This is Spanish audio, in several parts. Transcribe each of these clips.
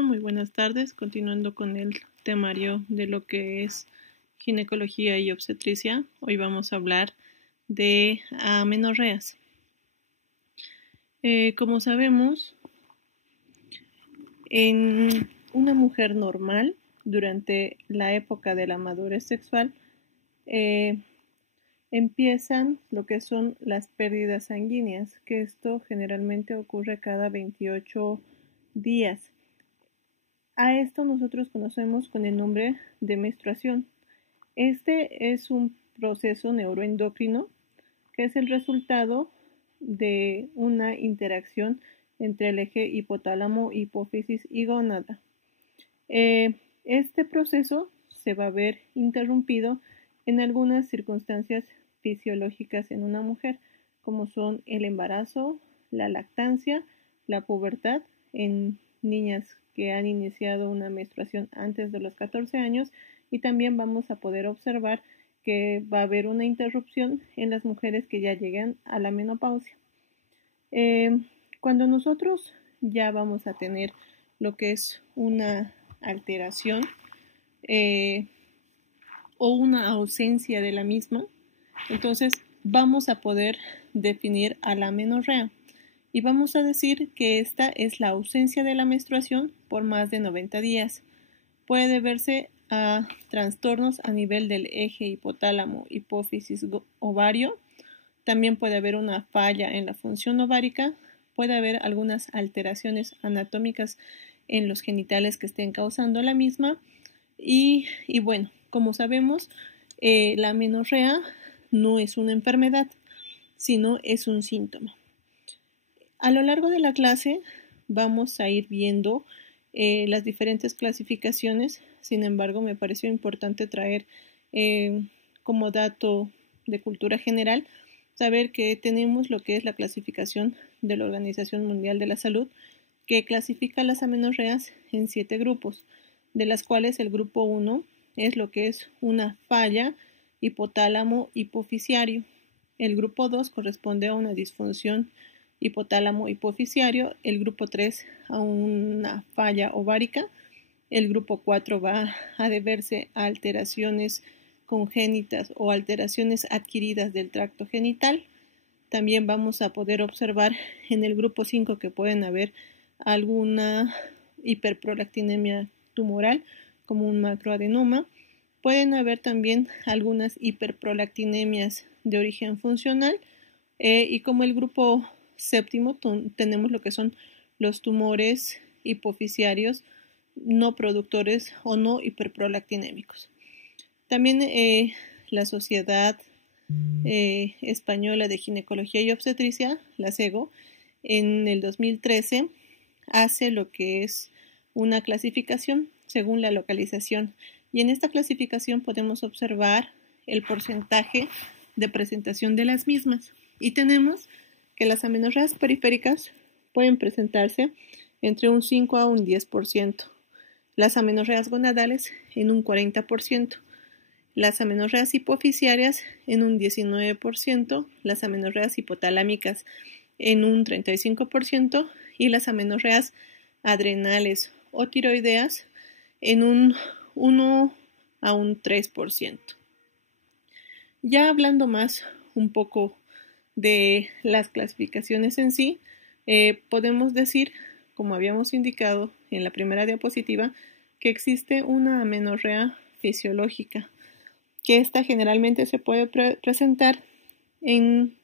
Muy buenas tardes, continuando con el temario de lo que es ginecología y obstetricia. Hoy vamos a hablar de amenorreas. Como sabemos, en una mujer normal, durante la época de la madurez sexual, empiezan lo que son las pérdidas sanguíneas, que esto generalmente ocurre cada 28 días. A esto nosotros conocemos con el nombre de menstruación. Este es un proceso neuroendocrino que es el resultado de una interacción entre el eje hipotálamo, hipófisis y gónada. Este proceso se va a ver interrumpido en algunas circunstancias fisiológicas en una mujer, como son el embarazo, la lactancia, la pubertad en niñas que han iniciado una menstruación antes de los 14 años, y también vamos a poder observar que va a haber una interrupción en las mujeres que ya llegan a la menopausia. Cuando nosotros ya vamos a tener lo que es una alteración o una ausencia de la misma, entonces vamos a poder definir a la amenorrea y vamos a decir que esta es la ausencia de la menstruación por más de 90 días. Puede deberse a trastornos a nivel del eje hipotálamo, hipófisis, ovario. También puede haber una falla en la función ovárica. Puede haber algunas alteraciones anatómicas en los genitales que estén causando la misma. Y bueno, como sabemos, la amenorrea no es una enfermedad, sino es un síntoma. A lo largo de la clase vamos a ir viendo las diferentes clasificaciones. Sin embargo, me pareció importante traer como dato de cultura general, saber que tenemos lo que es la clasificación de la Organización Mundial de la Salud, que clasifica las amenorreas en 7 grupos, de las cuales el grupo 1 es lo que es una falla hipotálamo hipoficiario. El grupo 2 corresponde a una disfunción hipotálamo hipoficiario, el grupo 3 a una falla ovárica, el grupo 4 va a deberse a alteraciones congénitas o alteraciones adquiridas del tracto genital. También vamos a poder observar en el grupo 5 que pueden haber alguna hiperprolactinemia tumoral, como un macroadenoma. Pueden haber también algunas hiperprolactinemias de origen funcional, y como el grupo séptimo tenemos lo que son los tumores hipoficiarios no productores o no hiperprolactinémicos. También la Sociedad Española de Ginecología y Obstetricia, la SEGO, en el 2013 hace lo que es una clasificación según la localización, y en esta clasificación podemos observar el porcentaje de presentación de las mismas, y tenemos que las amenorreas periféricas pueden presentarse entre un 5 a un 10%, las amenorreas gonadales en un 40%, las amenorreas hipoficiarias en un 19%, las amenorreas hipotalámicas en un 35% y las amenorreas adrenales o tiroideas en un 1 a un 3%. Ya hablando más un poco de las clasificaciones en sí, podemos decir, como habíamos indicado en la primera diapositiva, que existe una amenorrea fisiológica, que esta generalmente se puede presentar en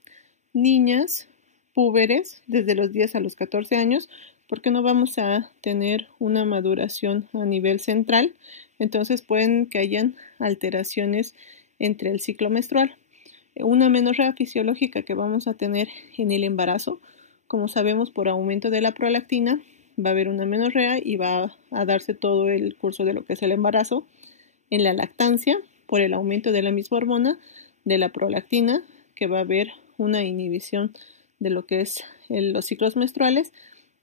niñas púberes desde los 10 a los 14 años, porque no vamos a tener una maduración a nivel central, entonces pueden que hayan alteraciones entre el ciclo menstrual. Una amenorrea fisiológica que vamos a tener en el embarazo, como sabemos, por aumento de la prolactina, va a haber una amenorrea y va a darse todo el curso de lo que es el embarazo. En la lactancia, por el aumento de la misma hormona, de la prolactina, que va a haber una inhibición de lo que es los ciclos menstruales,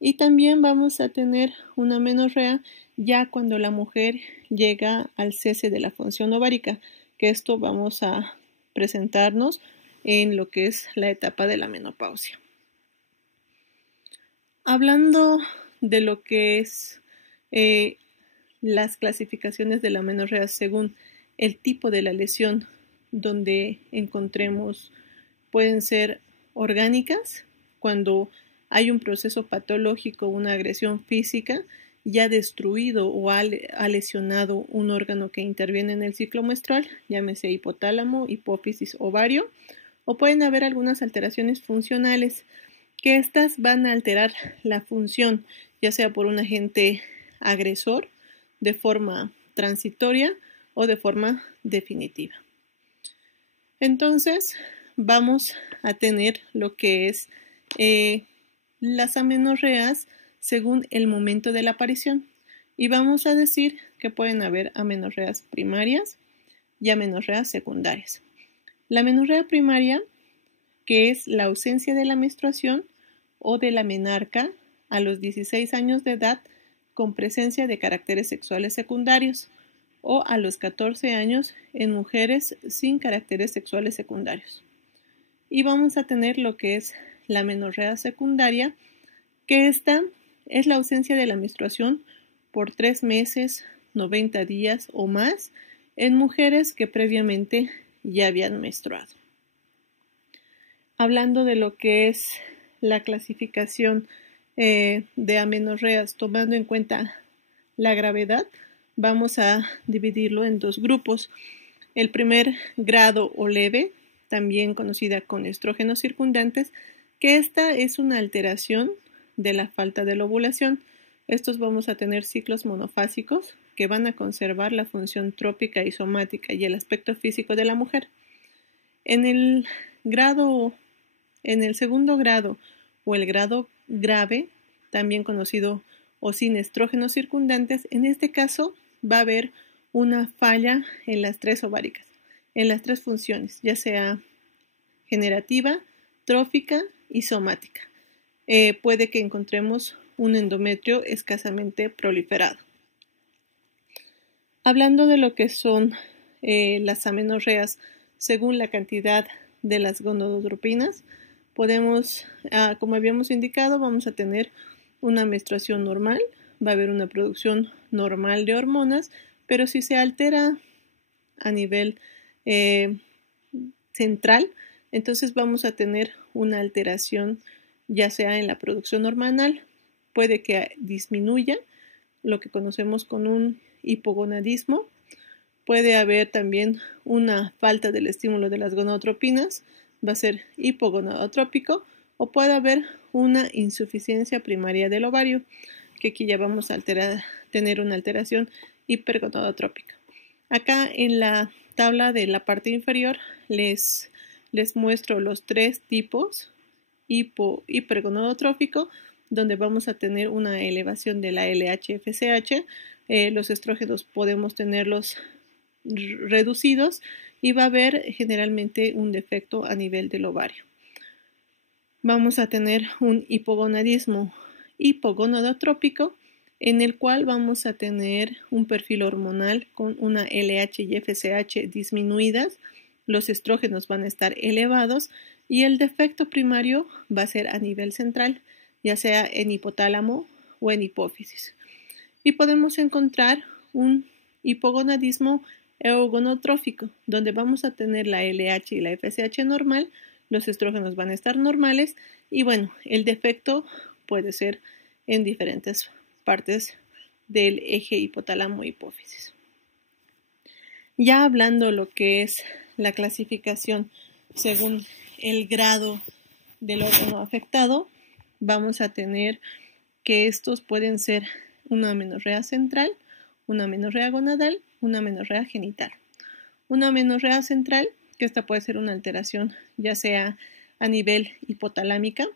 y también vamos a tener una amenorrea ya cuando la mujer llega al cese de la función ovárica, que esto vamos a presentarnos en lo que es la etapa de la menopausia. Hablando de lo que es las clasificaciones de la amenorrea según el tipo de la lesión donde encontremos pueden ser orgánicas, cuando hay un proceso patológico, una agresión física, ya destruido o ha lesionado un órgano que interviene en el ciclo menstrual, llámese hipotálamo, hipófisis, ovario, o pueden haber algunas alteraciones funcionales, que estas van a alterar la función, ya sea por un agente agresor, de forma transitoria o de forma definitiva. Entonces, vamos a tener lo que es las amenorreas según el momento de la aparición. Y vamos a decir que pueden haber amenorreas primarias y amenorreas secundarias. La amenorrea primaria, que es la ausencia de la menstruación o de la menarca a los 16 años de edad con presencia de caracteres sexuales secundarios, o a los 14 años en mujeres sin caracteres sexuales secundarios. Y vamos a tener lo que es la amenorrea secundaria, que esta es la ausencia de la menstruación por 3 meses, 90 días o más en mujeres que previamente ya habían menstruado. Hablando de lo que es la clasificación de amenorreas, tomando en cuenta la gravedad, vamos a dividirlo en 2 grupos. El primer grado o leve, también conocida con estrógenos circundantes, que esta es una alteración de la falta de la ovulación. Estos vamos a tener ciclos monofásicos que van a conservar la función trópica y somática y el aspecto físico de la mujer. En el segundo grado o el grado grave, también conocido o sin estrógenos circundantes, en este caso va a haber una falla en las 3 ováricas, en las 3 funciones, ya sea generativa, trófica y somática. Puede que encontremos un endometrio escasamente proliferado. Hablando de lo que son las amenorreas según la cantidad de las gonadotropinas, podemos, como habíamos indicado, vamos a tener una menstruación normal, va a haber una producción normal de hormonas, pero si se altera a nivel central, entonces vamos a tener una alteración ya sea en la producción hormonal, puede que disminuya, lo que conocemos con un hipogonadismo, puede haber también una falta del estímulo de las gonadotropinas, va a ser hipogonadotrópico, o puede haber una insuficiencia primaria del ovario, que aquí ya vamos a tener una alteración hipergonadotrópica. Acá en la tabla de la parte inferior les muestro los 3 tipos hipergonadotrófico, donde vamos a tener una elevación de la LH-FSH. Los estrógenos podemos tenerlos reducidos y va a haber generalmente un defecto a nivel del ovario. Vamos a tener un hipogonadismo hipogonadotrópico, en el cual vamos a tener un perfil hormonal con una LH y FSH disminuidas, los estrógenos van a estar elevados y el defecto primario va a ser a nivel central, ya sea en hipotálamo o en hipófisis. Y podemos encontrar un hipogonadismo eugonotrófico, donde vamos a tener la LH y la FSH normal, los estrógenos van a estar normales y bueno, el defecto puede ser en diferentes partes del eje hipotálamo-hipófisis. Ya hablando lo que es la clasificación según el grado del órgano afectado, vamos a tener que estos pueden ser una amenorrea central, una amenorrea gonadal, una amenorrea genital. Una amenorrea central, que esta puede ser una alteración ya sea a nivel hipotalámica,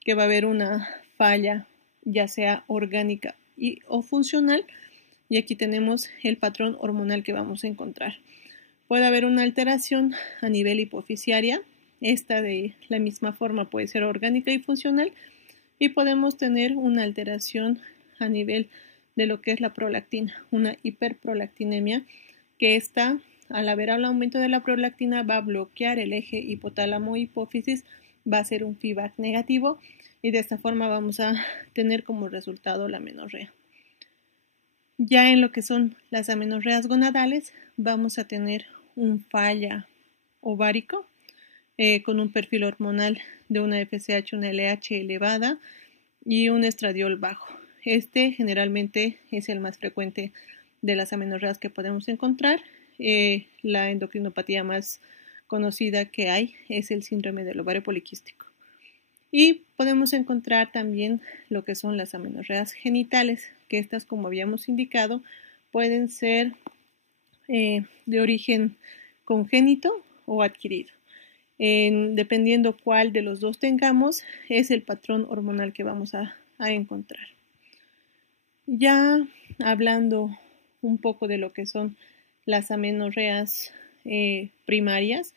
que va a haber una falla ya sea orgánica o funcional, y aquí tenemos el patrón hormonal que vamos a encontrar. Puede haber una alteración a nivel hipofisiaria, esta de la misma forma puede ser orgánica y funcional, y podemos tener una alteración a nivel de lo que es la prolactina, una hiperprolactinemia, que esta, al haber el aumento de la prolactina, va a bloquear el eje hipotálamo-hipófisis, va a ser un feedback negativo, y de esta forma vamos a tener como resultado la amenorrea. Ya en lo que son las amenorreas gonadales, vamos a tener un falla ovárico con un perfil hormonal de una FSH, una LH elevada y un estradiol bajo. Este generalmente es el más frecuente de las amenorreas que podemos encontrar. La endocrinopatía más conocida que hay es el síndrome del ovario poliquístico. Y podemos encontrar también lo que son las amenorreas genitales, que estas, como habíamos indicado, pueden ser de origen congénito o adquirido. Dependiendo cuál de los dos tengamos, es el patrón hormonal que vamos a encontrar. Ya hablando un poco de lo que son las amenorreas primarias,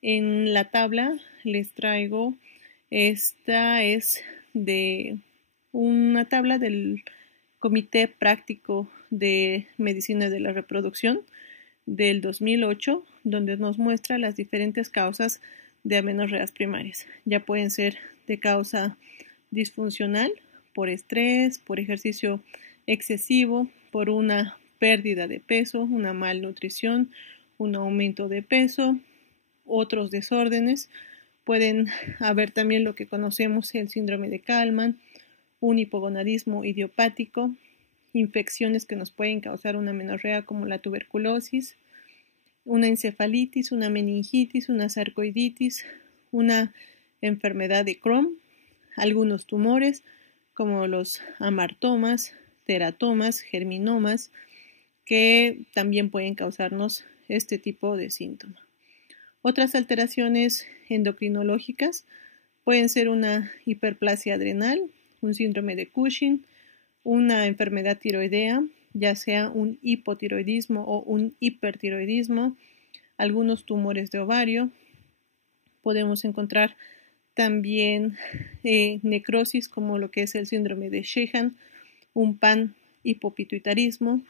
en la tabla les traigo, esta es de una tabla del Comité Práctico de Medicina de la Reproducción del 2008, donde nos muestra las diferentes causas de amenorreas primarias. Ya pueden ser de causa disfuncional, por estrés, por ejercicio excesivo, por una pérdida de peso, una malnutrición, un aumento de peso, otros desórdenes. Pueden haber también lo que conocemos el síndrome de Kallmann, un hipogonadismo idiopático, infecciones que nos pueden causar una amenorrea como la tuberculosis, una encefalitis, una meningitis, una sarcoiditis, una enfermedad de Crohn, algunos tumores como los amartomas, teratomas, germinomas, que también pueden causarnos este tipo de síntoma. Otras alteraciones endocrinológicas pueden ser una hiperplasia adrenal, un síndrome de Cushing, una enfermedad tiroidea, ya sea un hipotiroidismo o un hipertiroidismo, algunos tumores de ovario. Podemos encontrar también necrosis como lo que es el síndrome de Sheehan, un panhipopituitarismo,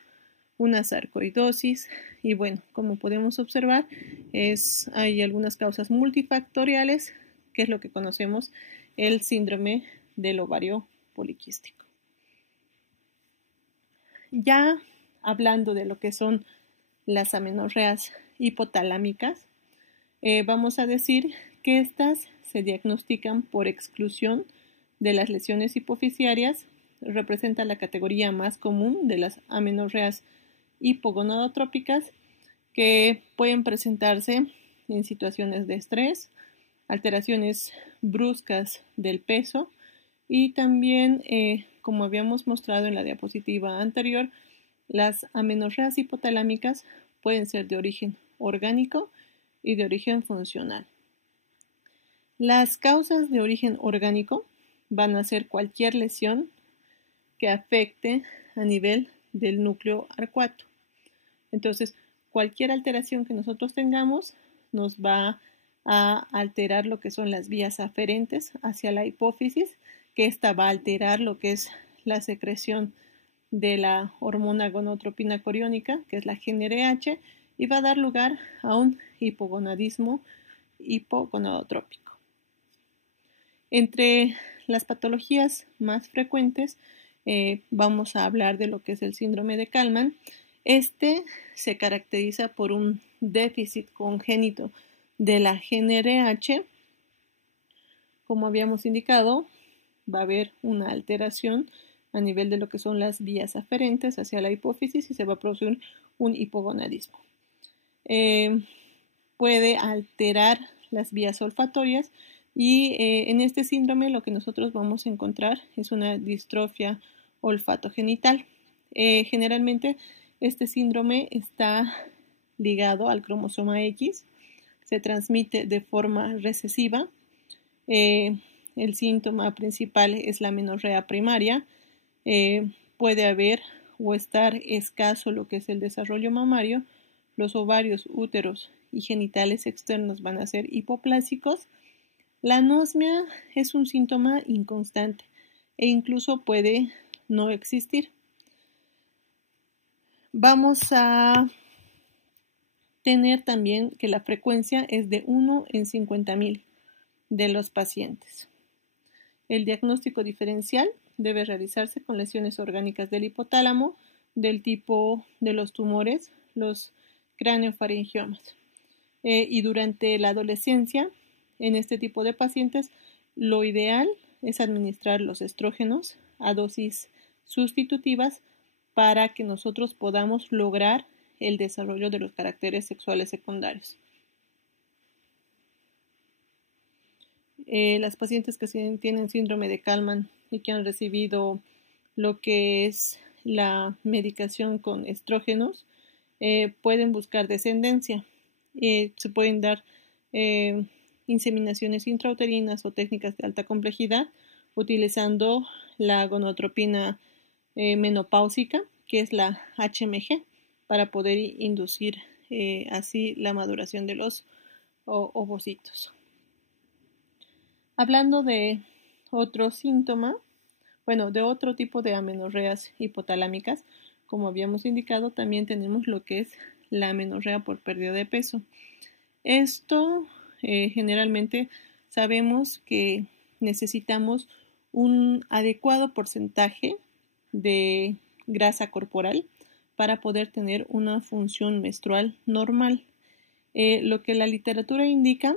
una sarcoidosis y bueno, como podemos observar, hay algunas causas multifactoriales, que es lo que conocemos el síndrome del ovario poliquístico. Ya hablando de lo que son las amenorreas hipotalámicas, vamos a decir que estas se diagnostican por exclusión de las lesiones hipofisiarias, representa la categoría más común de las amenorreas hipogonadotrópicas, que pueden presentarse en situaciones de estrés, alteraciones bruscas del peso y también, como habíamos mostrado en la diapositiva anterior, las amenorreas hipotalámicas pueden ser de origen orgánico y de origen funcional. Las causas de origen orgánico van a ser cualquier lesión que afecte a nivel del núcleo arcuato. Entonces, cualquier alteración que nosotros tengamos nos va a alterar lo que son las vías aferentes hacia la hipófisis, que esta va a alterar lo que es la secreción de la hormona gonadotropina coriónica, que es la GnRH, y va a dar lugar a un hipogonadismo hipogonadotrópico. Entre las patologías más frecuentes vamos a hablar de lo que es el síndrome de Kallmann. Este se caracteriza por un déficit congénito de la GnRH. Como habíamos indicado, va a haber una alteración a nivel de lo que son las vías aferentes hacia la hipófisis y se va a producir un hipogonadismo. Puede alterar las vías olfatorias y en este síndrome lo que nosotros vamos a encontrar es una distrofia olfatogenital. Generalmente este síndrome está ligado al cromosoma X, se transmite de forma recesiva. El síntoma principal es la amenorrea primaria. Puede haber o estar escaso lo que es el desarrollo mamario. Los ovarios, úteros y genitales externos van a ser hipoplásicos. La anosmia es un síntoma inconstante e incluso puede no existir. Vamos a tener también que la frecuencia es de 1 en 50,000 de los pacientes. El diagnóstico diferencial debe realizarse con lesiones orgánicas del hipotálamo, del tipo de los tumores, los craneofaringiomas. Y durante la adolescencia, en este tipo de pacientes, lo ideal es administrar los estrógenos a dosis sustitutivas para que nosotros podamos lograr el desarrollo de los caracteres sexuales secundarios. Las pacientes que tienen síndrome de Kallmann y que han recibido lo que es la medicación con estrógenos pueden buscar descendencia. Se pueden dar inseminaciones intrauterinas o técnicas de alta complejidad utilizando la gonadotropina menopáusica, que es la HMG, para poder inducir así la maduración de los ovocitos. Hablando de otro síntoma, de otro tipo de amenorreas hipotalámicas, como habíamos indicado, también tenemos lo que es la amenorrea por pérdida de peso. Esto generalmente sabemos que necesitamos un adecuado porcentaje de grasa corporal para poder tener una función menstrual normal. Lo que la literatura indica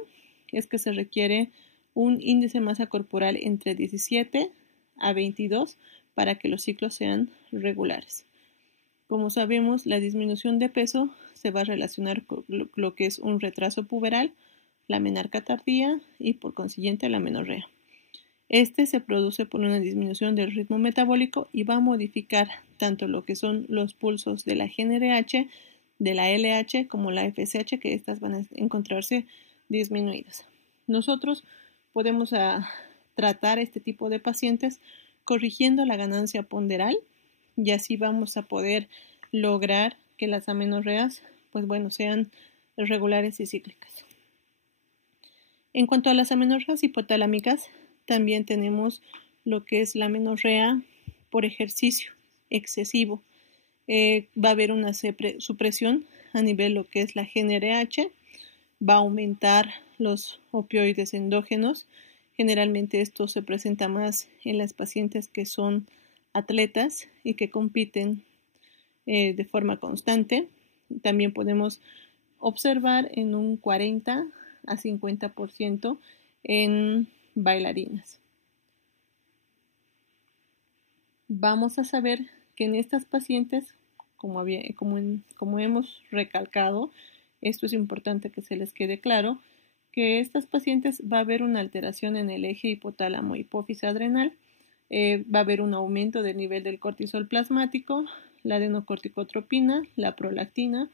es que se requiere un índice de masa corporal entre 17 a 22 para que los ciclos sean regulares. Como sabemos, la disminución de peso se va a relacionar con lo que es un retraso puberal, la menarca tardía y por consiguiente la amenorrea. Este se produce por una disminución del ritmo metabólico y va a modificar tanto lo que son los pulsos de la GnRH, de la LH como la FSH, que estas van a encontrarse disminuidas. Nosotros podemos tratar este tipo de pacientes corrigiendo la ganancia ponderal y así vamos a poder lograr que las amenorreas sean regulares y cíclicas. En cuanto a las amenorreas hipotalámicas, también tenemos lo que es la amenorrea por ejercicio excesivo. Va a haber una supresión a nivel lo que es la GnRH, va a aumentar los opioides endógenos. Generalmente esto se presenta más en las pacientes que son atletas y que compiten de forma constante. También podemos observar en un 40 a 50% en bailarinas. Vamos a saber que en estas pacientes, como hemos recalcado, esto es importante que se les quede claro, que estas pacientes va a haber una alteración en el eje hipotálamo hipófisis adrenal, va a haber un aumento del nivel del cortisol plasmático, la adenocorticotropina, la prolactina,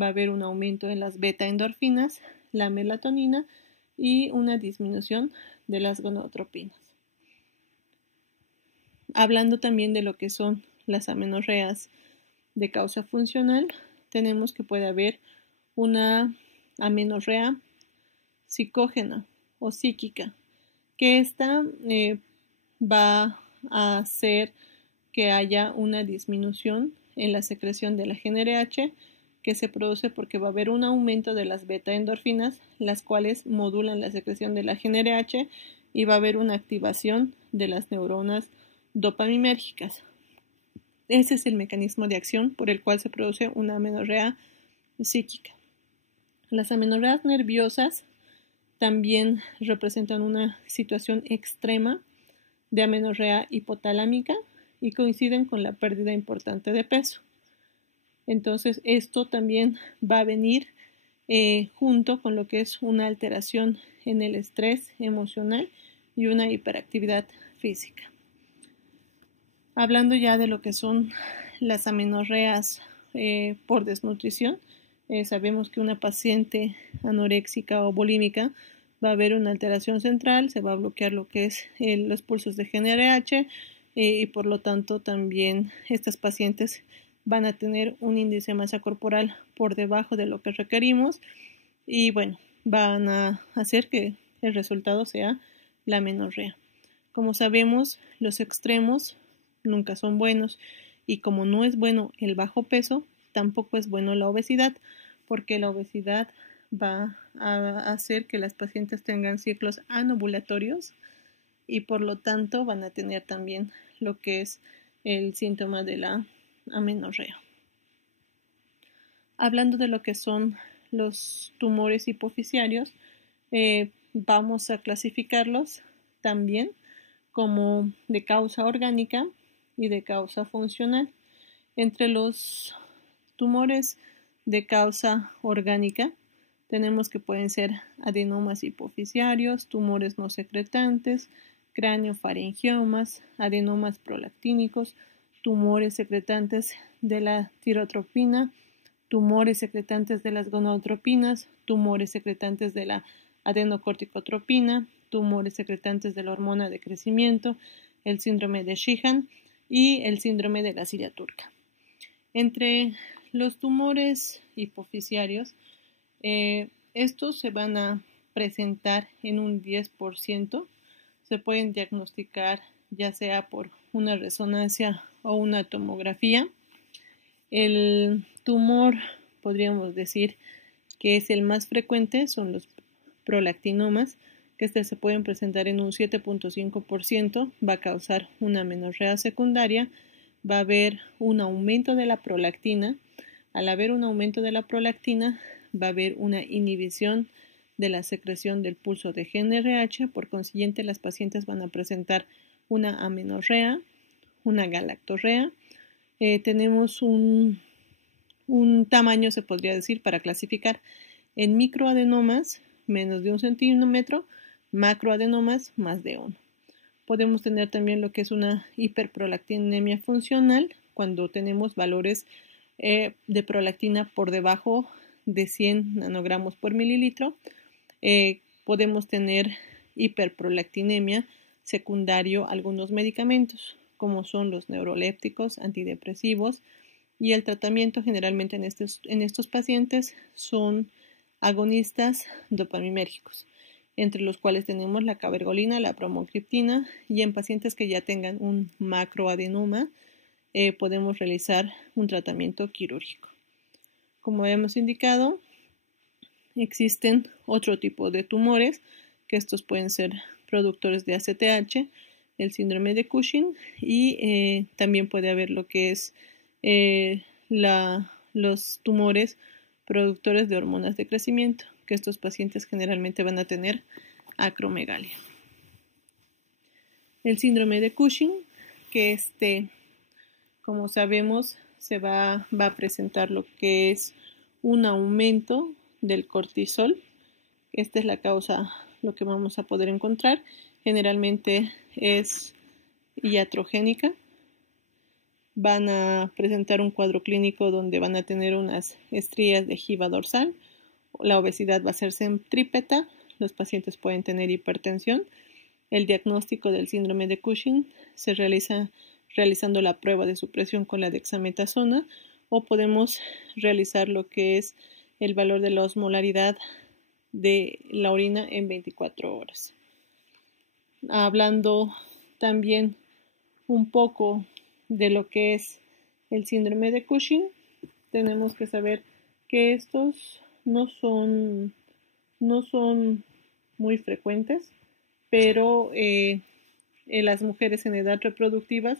va a haber un aumento en las beta endorfinas, la melatonina y una disminución de las gonadotropinas. Hablando también de lo que son las amenorreas de causa funcional, tenemos que puede haber una amenorrea psicógena o psíquica, que esta va a hacer que haya una disminución en la secreción de la GnRH, que se produce porque va a haber un aumento de las beta endorfinas, las cuales modulan la secreción de la GnRH, y va a haber una activación de las neuronas dopaminérgicas. Ese es el mecanismo de acción por el cual se produce una amenorrea psíquica. Las amenorreas nerviosas también representan una situación extrema de amenorrea hipotalámica y coinciden con la pérdida importante de peso. Entonces, esto también va a venir junto con lo que es una alteración en el estrés emocional y una hiperactividad física. Hablando ya de lo que son las amenorreas por desnutrición, sabemos que una paciente anoréxica o bulímica va a haber una alteración central, se va a bloquear lo que es los pulsos de GnRH y por lo tanto también estas pacientes van a tener un índice de masa corporal por debajo de lo que requerimos y van a hacer que el resultado sea la amenorrea. Como sabemos, los extremos nunca son buenos y como no es bueno el bajo peso, tampoco es bueno la obesidad, porque la obesidad va a hacer que las pacientes tengan ciclos anovulatorios y por lo tanto van a tener también lo que es el síntoma de la amenorrea. Hablando de lo que son los tumores hipofisiarios, vamos a clasificarlos también como de causa orgánica y de causa funcional. Entre los tumores de causa orgánica tenemos que pueden ser adenomas hipofisiarios, tumores no secretantes, craneofaringiomas, adenomas prolactínicos, tumores secretantes de la tirotropina, tumores secretantes de las gonadotropinas, tumores secretantes de la adenocorticotropina, tumores secretantes de la hormona de crecimiento, el síndrome de Sheehan y el síndrome de la silla turca. Entre los tumores hipofisiarios, estos se van a presentar en un 10%, se pueden diagnosticar ya sea por una resonancia o una tomografía. El tumor, podríamos decir que es el más frecuente, son los prolactinomas, que se pueden presentar en un 7.5%, va a causar una amenorrea secundaria, va a haber un aumento de la prolactina. Al haber un aumento de la prolactina, va a haber una inhibición de la secreción del pulso de GnRH, por consiguiente las pacientes van a presentar una amenorrea, una galactorrea. Tenemos un tamaño, se podría decir, para clasificar en microadenomas, menos de 1 centímetro, macroadenomas, más de 1. Podemos tener también lo que es una hiperprolactinemia funcional, cuando tenemos valores de prolactina por debajo de 100 nanogramos por mililitro. Podemos tener hiperprolactinemia secundario a algunos medicamentos, como son los neurolépticos, antidepresivos, y el tratamiento generalmente en estos pacientes son agonistas dopaminérgicos, entre los cuales tenemos la cabergolina, la bromocriptina, y en pacientes que ya tengan un macroadenoma podemos realizar un tratamiento quirúrgico. Como habíamos indicado, existen otro tipo de tumores, que estos pueden ser productores de ACTH, el síndrome de Cushing, y también puede haber lo que es los tumores productores de hormonas de crecimiento, que estos pacientes generalmente van a tener acromegalia. El síndrome de Cushing, que como sabemos, se va a presentar lo que es un aumento del cortisol. Esta es la causa, lo que vamos a poder encontrar. Generalmente es iatrogénica. Van a presentar un cuadro clínico donde van a tener unas estrías de giba dorsal. La obesidad va a ser centrípeta. Los pacientes pueden tener hipertensión. El diagnóstico del síndrome de Cushing se realiza realizando la prueba de supresión con la dexametasona, o podemos realizar lo que es el valor de la osmolaridad de la orina en 24 horas. Hablando también un poco de lo que es el síndrome de Cushing, tenemos que saber que estos no son muy frecuentes, pero las mujeres en edad reproductivas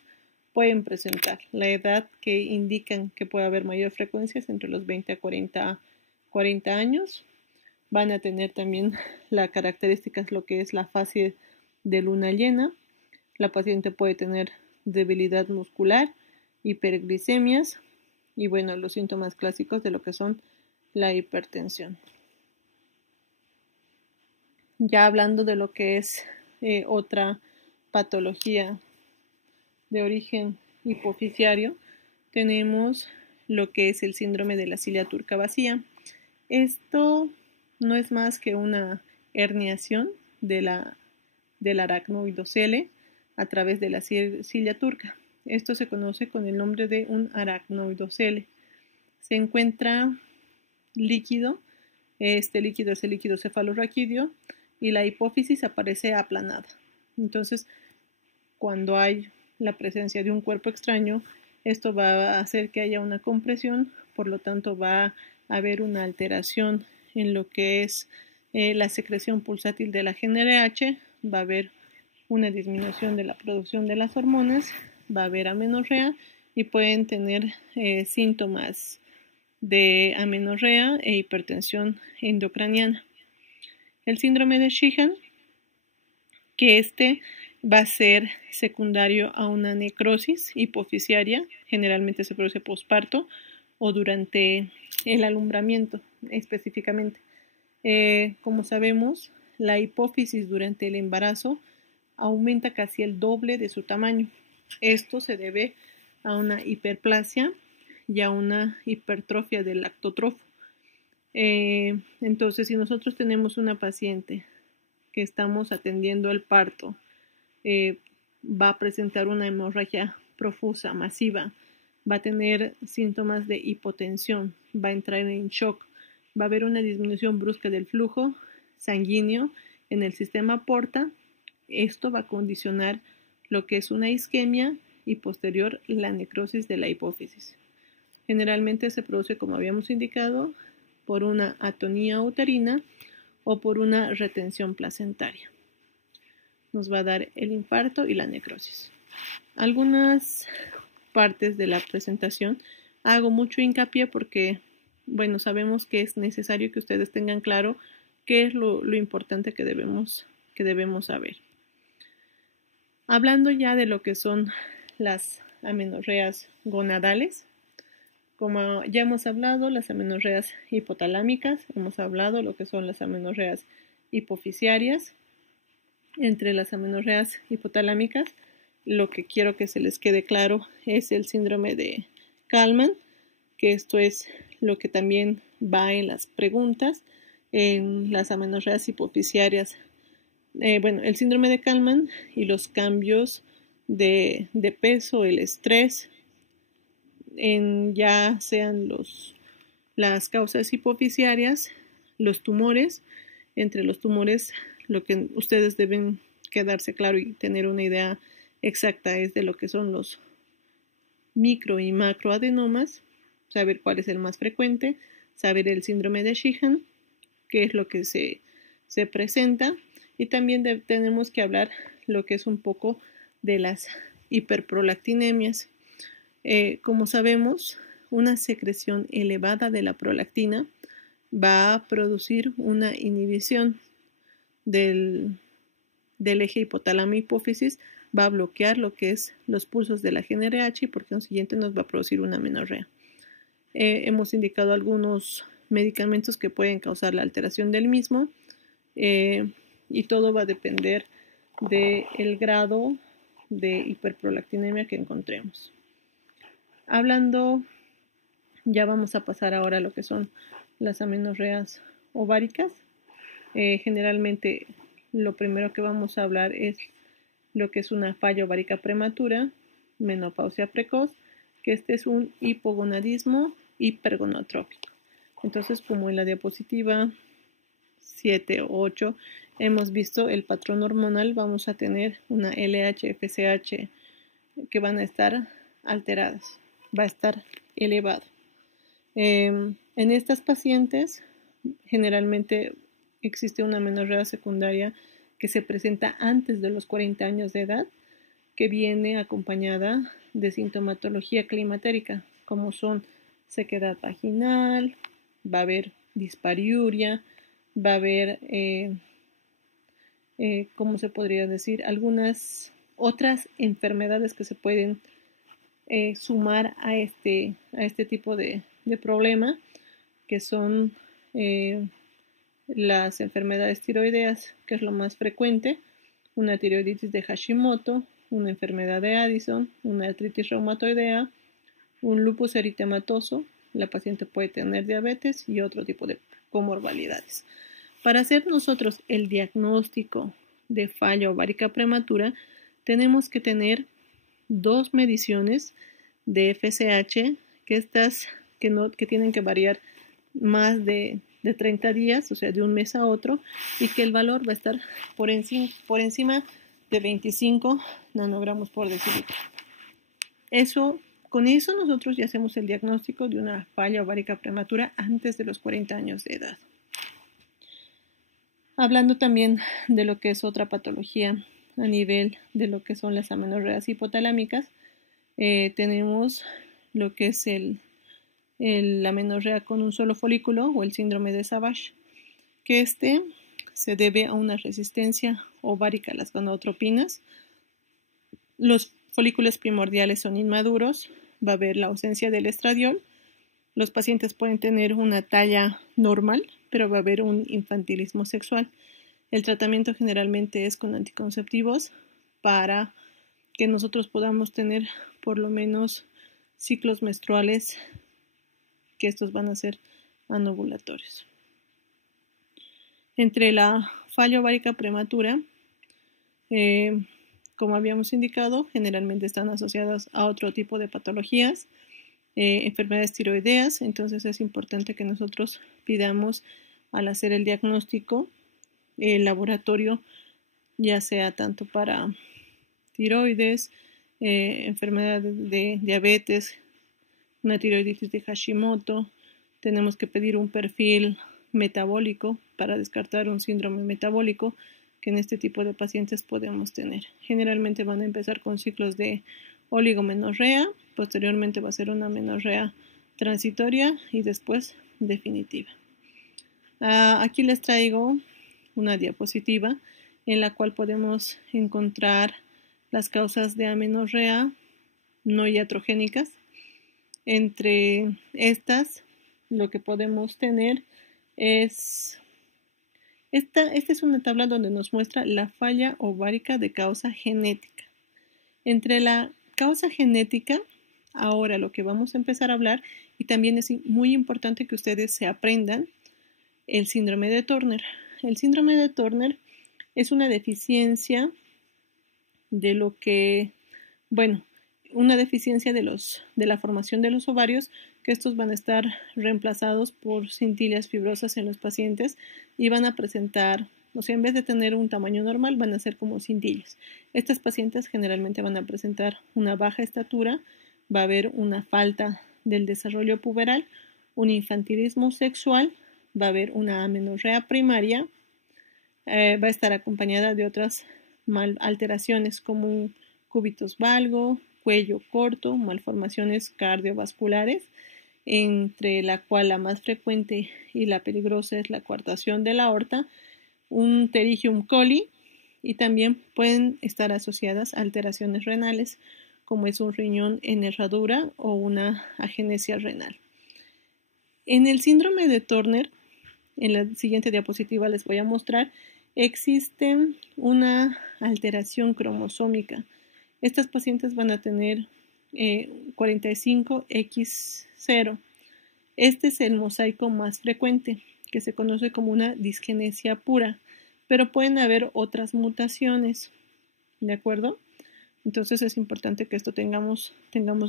pueden presentar. La edad que indican que puede haber mayor frecuencia es entre los 20 a 40 años. Van a tener también las características, lo que es la fase de luna llena. La paciente puede tener debilidad muscular, hiperglicemias y bueno, los síntomas clásicos de lo que son la hipertensión. Ya hablando de lo que es otra patología de origen hipofisiario, tenemos lo que es el síndrome de la cilia turca vacía. Esto no es más que una herniación del aracnoidocele a través de la cilia turca. Esto se conoce con el nombre de un aracnoidocele. Se encuentra líquido, este líquido es el líquido cefalorraquídeo y la hipófisis aparece aplanada. Entonces, cuando hay la presencia de un cuerpo extraño, esto va a hacer que haya una compresión, por lo tanto va a haber una alteración en lo que es la secreción pulsátil de la GnRH, va a haber una disminución de la producción de las hormonas, va a haber amenorrea y pueden tener síntomas de amenorrea e hipertensión endocraniana. El síndrome de Sheehan, que va a ser secundario a una necrosis hipoficiaria, generalmente se produce posparto o durante el alumbramiento específicamente. Como sabemos, la hipófisis durante el embarazo aumenta casi el doble de su tamaño. Esto se debe a una hiperplasia y a una hipertrofia del lactotrofo. Entonces, si nosotros tenemos una paciente que estamos atendiendo el parto, va a presentar una hemorragia profusa, masiva, va a tener síntomas de hipotensión, va a entrar en shock, va a haber una disminución brusca del flujo sanguíneo en el sistema porta. Esto va a condicionar lo que es una isquemia y posterior la necrosis de la hipófisis. Generalmente se produce, como habíamos indicado, por una atonía uterina o por una retención placentaria. Nos va a dar el infarto y la necrosis. Algunas partes de la presentación hago mucho hincapié porque, bueno, sabemos que es necesario que ustedes tengan claro qué es lo importante que debemos saber. Hablando ya de lo que son las amenorreas gonadales, como ya hemos hablado, las amenorreas hipotalámicas, hemos hablado lo que son las amenorreas hipoficiarias. Entre las amenorreas hipotalámicas, lo que quiero que se les quede claro es el síndrome de Kallmann, que esto es lo que también va en las preguntas. En las amenorreas hipoficiarias, el síndrome de Kallmann y los cambios de peso, el estrés, ya sean las causas hipoficiarias, los tumores. Entre los tumores, lo que ustedes deben quedarse claro y tener una idea exacta es de lo que son los micro y macroadenomas, saber cuál es el más frecuente, saber el síndrome de Sheehan, qué es lo que se presenta, y también tenemos que hablar lo que es un poco de las hiperprolactinemias. Como sabemos, una secreción elevada de la prolactina va a producir una inhibición del eje hipotálamo-hipófisis, va a bloquear lo que es los pulsos de la GnRH y por consiguiente nos va a producir una amenorrea. Hemos indicado algunos medicamentos que pueden causar la alteración del mismo y todo va a depender del grado de hiperprolactinemia que encontremos. Hablando, ya vamos a pasar ahora a lo que son las amenorreas ováricas. Generalmente lo primero que vamos a hablar es lo que es una falla ovárica prematura, menopausia precoz, que este es un hipogonadismo hipergonotrópico. Entonces, como en la diapositiva 7 o 8 hemos visto el patrón hormonal, vamos a tener una LH, FSH que van a estar alteradas, va a estar elevado. En estas pacientes generalmente existe una amenorrea secundaria que se presenta antes de los 40 años de edad, que viene acompañada de sintomatología climatérica, como son sequedad vaginal, va a haber dispariuria, va a haber, ¿cómo se podría decir? Algunas otras enfermedades que se pueden sumar a este tipo de problema, que son las enfermedades tiroideas, que es lo más frecuente, una tiroiditis de Hashimoto, una enfermedad de Addison, una artritis reumatoidea, un lupus eritematoso, la paciente puede tener diabetes y otro tipo de comorbilidades. Para hacer nosotros el diagnóstico de falla ovárica prematura, tenemos que tener 2 mediciones de FSH, que tienen que variar más de 30 días, o sea, de un mes a otro, y que el valor va a estar por encima de 25 nanogramos por decilitro. Con eso nosotros ya hacemos el diagnóstico de una falla ovárica prematura antes de los 40 años de edad. Hablando también de lo que es otra patología a nivel de lo que son las amenorreas hipotalámicas, tenemos lo que es la amenorrea con un solo folículo o el síndrome de Savage, que se debe a una resistencia ovárica a las gonadotropinas. Los folículos primordiales son inmaduros, va a haber la ausencia del estradiol. Los pacientes pueden tener una talla normal, pero va a haber un infantilismo sexual. El tratamiento generalmente es con anticonceptivos para que nosotros podamos tener por lo menos ciclos menstruales, que estos van a ser anovulatorios. Entre la falla ovárica prematura, como habíamos indicado, generalmente están asociadas a otro tipo de patologías, enfermedades tiroideas. Entonces es importante que nosotros pidamos, al hacer el diagnóstico, el laboratorio, ya sea tanto para tiroides, enfermedad de diabetes, una tiroiditis de Hashimoto. Tenemos que pedir un perfil metabólico para descartar un síndrome metabólico que en este tipo de pacientes podemos tener. Generalmente van a empezar con ciclos de oligomenorrea, posteriormente va a ser una menorrea transitoria y después definitiva. Aquí les traigo una diapositiva en la cual podemos encontrar las causas de amenorrea no iatrogénicas. Entre estas, lo que podemos tener es esta es una tabla donde nos muestra la falla ovárica de causa genética. Entre la causa genética, ahora lo que vamos a empezar a hablar, y también es muy importante que ustedes se aprendan, el síndrome de Turner. El síndrome de Turner es una deficiencia de una deficiencia de la formación de los ovarios, que estos van a estar reemplazados por cintillas fibrosas en los pacientes y van a presentar, o sea, en vez de tener un tamaño normal, van a ser como cintillas. Estas pacientes generalmente van a presentar una baja estatura, va a haber una falta del desarrollo puberal, un infantilismo sexual, va a haber una amenorrea primaria, va a estar acompañada de otras alteraciones como un cubitus valgo, cuello corto, malformaciones cardiovasculares, entre la cual la más frecuente y la peligrosa es la coartación de la aorta, un pterygium coli, y también pueden estar asociadas a alteraciones renales, como es un riñón en herradura o una agenesia renal. En el síndrome de Turner, en la siguiente diapositiva les voy a mostrar, existe una alteración cromosómica. Estas pacientes van a tener 45X0. Este es el mosaico más frecuente, que se conoce como una disgenesia pura, pero pueden haber otras mutaciones, ¿de acuerdo? Entonces es importante que esto tengamos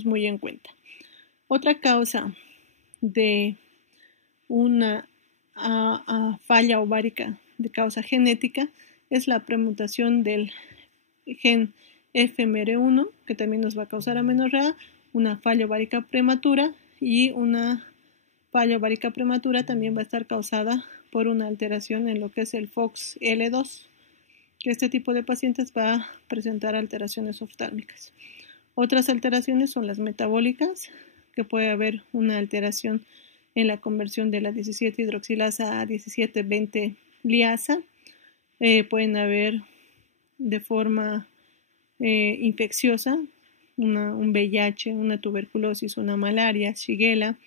muy en cuenta. Otra causa de una falla ovárica de causa genética es la premutación del gen FMR1, que también nos va a causar amenorrea, una falla ovárica prematura, y una falla ovárica prematura también va a estar causada por una alteración en lo que es el FOXL2, que este tipo de pacientes va a presentar alteraciones oftálmicas. Otras alteraciones son las metabólicas, que puede haber una alteración en la conversión de la 17-hidroxilasa a 17-20 liasa. Pueden haber de forma infecciosa un VIH, una tuberculosis, una malaria, Shigella.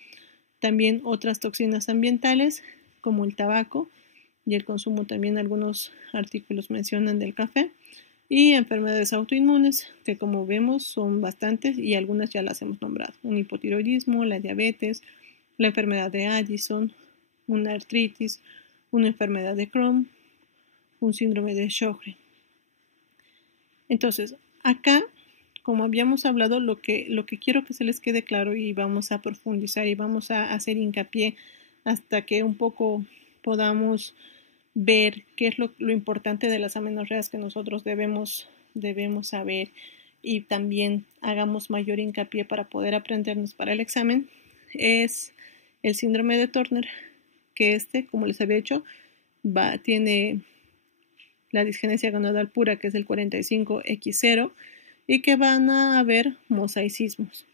También otras toxinas ambientales como el tabaco y el consumo, también algunos artículos mencionan del café, y enfermedades autoinmunes, que como vemos son bastantes y algunas ya las hemos nombrado: un hipotiroidismo, la diabetes, la enfermedad de Addison, una artritis, una enfermedad de Crohn, un síndrome de Sjögren. Entonces, acá, como habíamos hablado, lo que quiero que se les quede claro, y vamos a profundizar y vamos a hacer hincapié hasta que un poco podamos ver qué es lo importante de las amenorreas que nosotros debemos saber, y también hagamos mayor hincapié para poder aprendernos para el examen, es el síndrome de Turner, que como les había dicho, tiene la disgenesia gonadal pura, que es el 45X0, y que van a haber mosaicismos.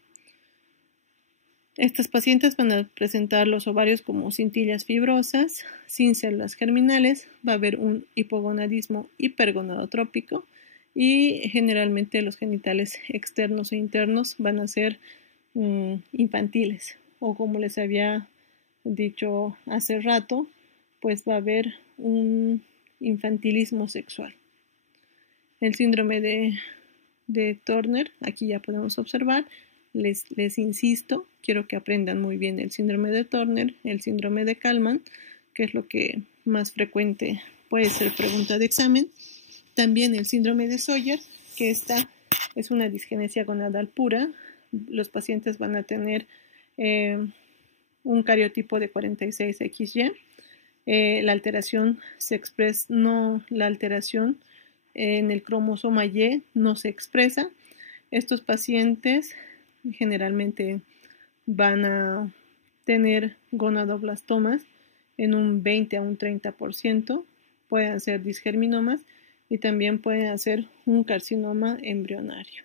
Estas pacientes van a presentar los ovarios como cintillas fibrosas, sin células germinales, va a haber un hipogonadismo hipergonadotrópico y generalmente los genitales externos e internos van a ser infantiles, o como les había dicho hace rato, pues va a haber un infantilismo sexual. El síndrome de Turner, aquí ya podemos observar. Les insisto, quiero que aprendan muy bien el síndrome de Turner, el síndrome de Kallmann, que es lo que más frecuente puede ser pregunta de examen. También el síndrome de Sawyer, que esta es una disgenesia gonadal pura. Los pacientes van a tener un cariotipo de 46XY. La alteración se expresa, la alteración en el cromosoma Y no se expresa. Estos pacientes generalmente van a tener gonadoblastomas en un 20 a un 30%, pueden ser disgerminomas y también pueden ser un carcinoma embrionario.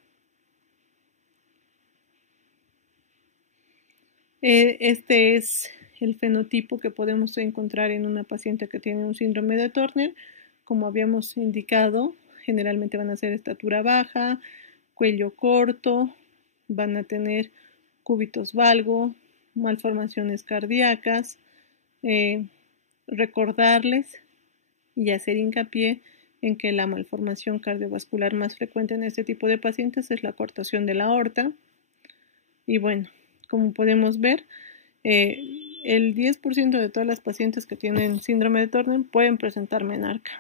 Este es el fenotipo que podemos encontrar en una paciente que tiene un síndrome de Turner. Como habíamos indicado, generalmente van a ser estatura baja, cuello corto, van a tener cúbitos valgo, malformaciones cardíacas. Recordarles y hacer hincapié en que la malformación cardiovascular más frecuente en este tipo de pacientes es la cortación de la aorta. Y bueno, como podemos ver, el 10% de todas las pacientes que tienen síndrome de Turner pueden presentar menarca.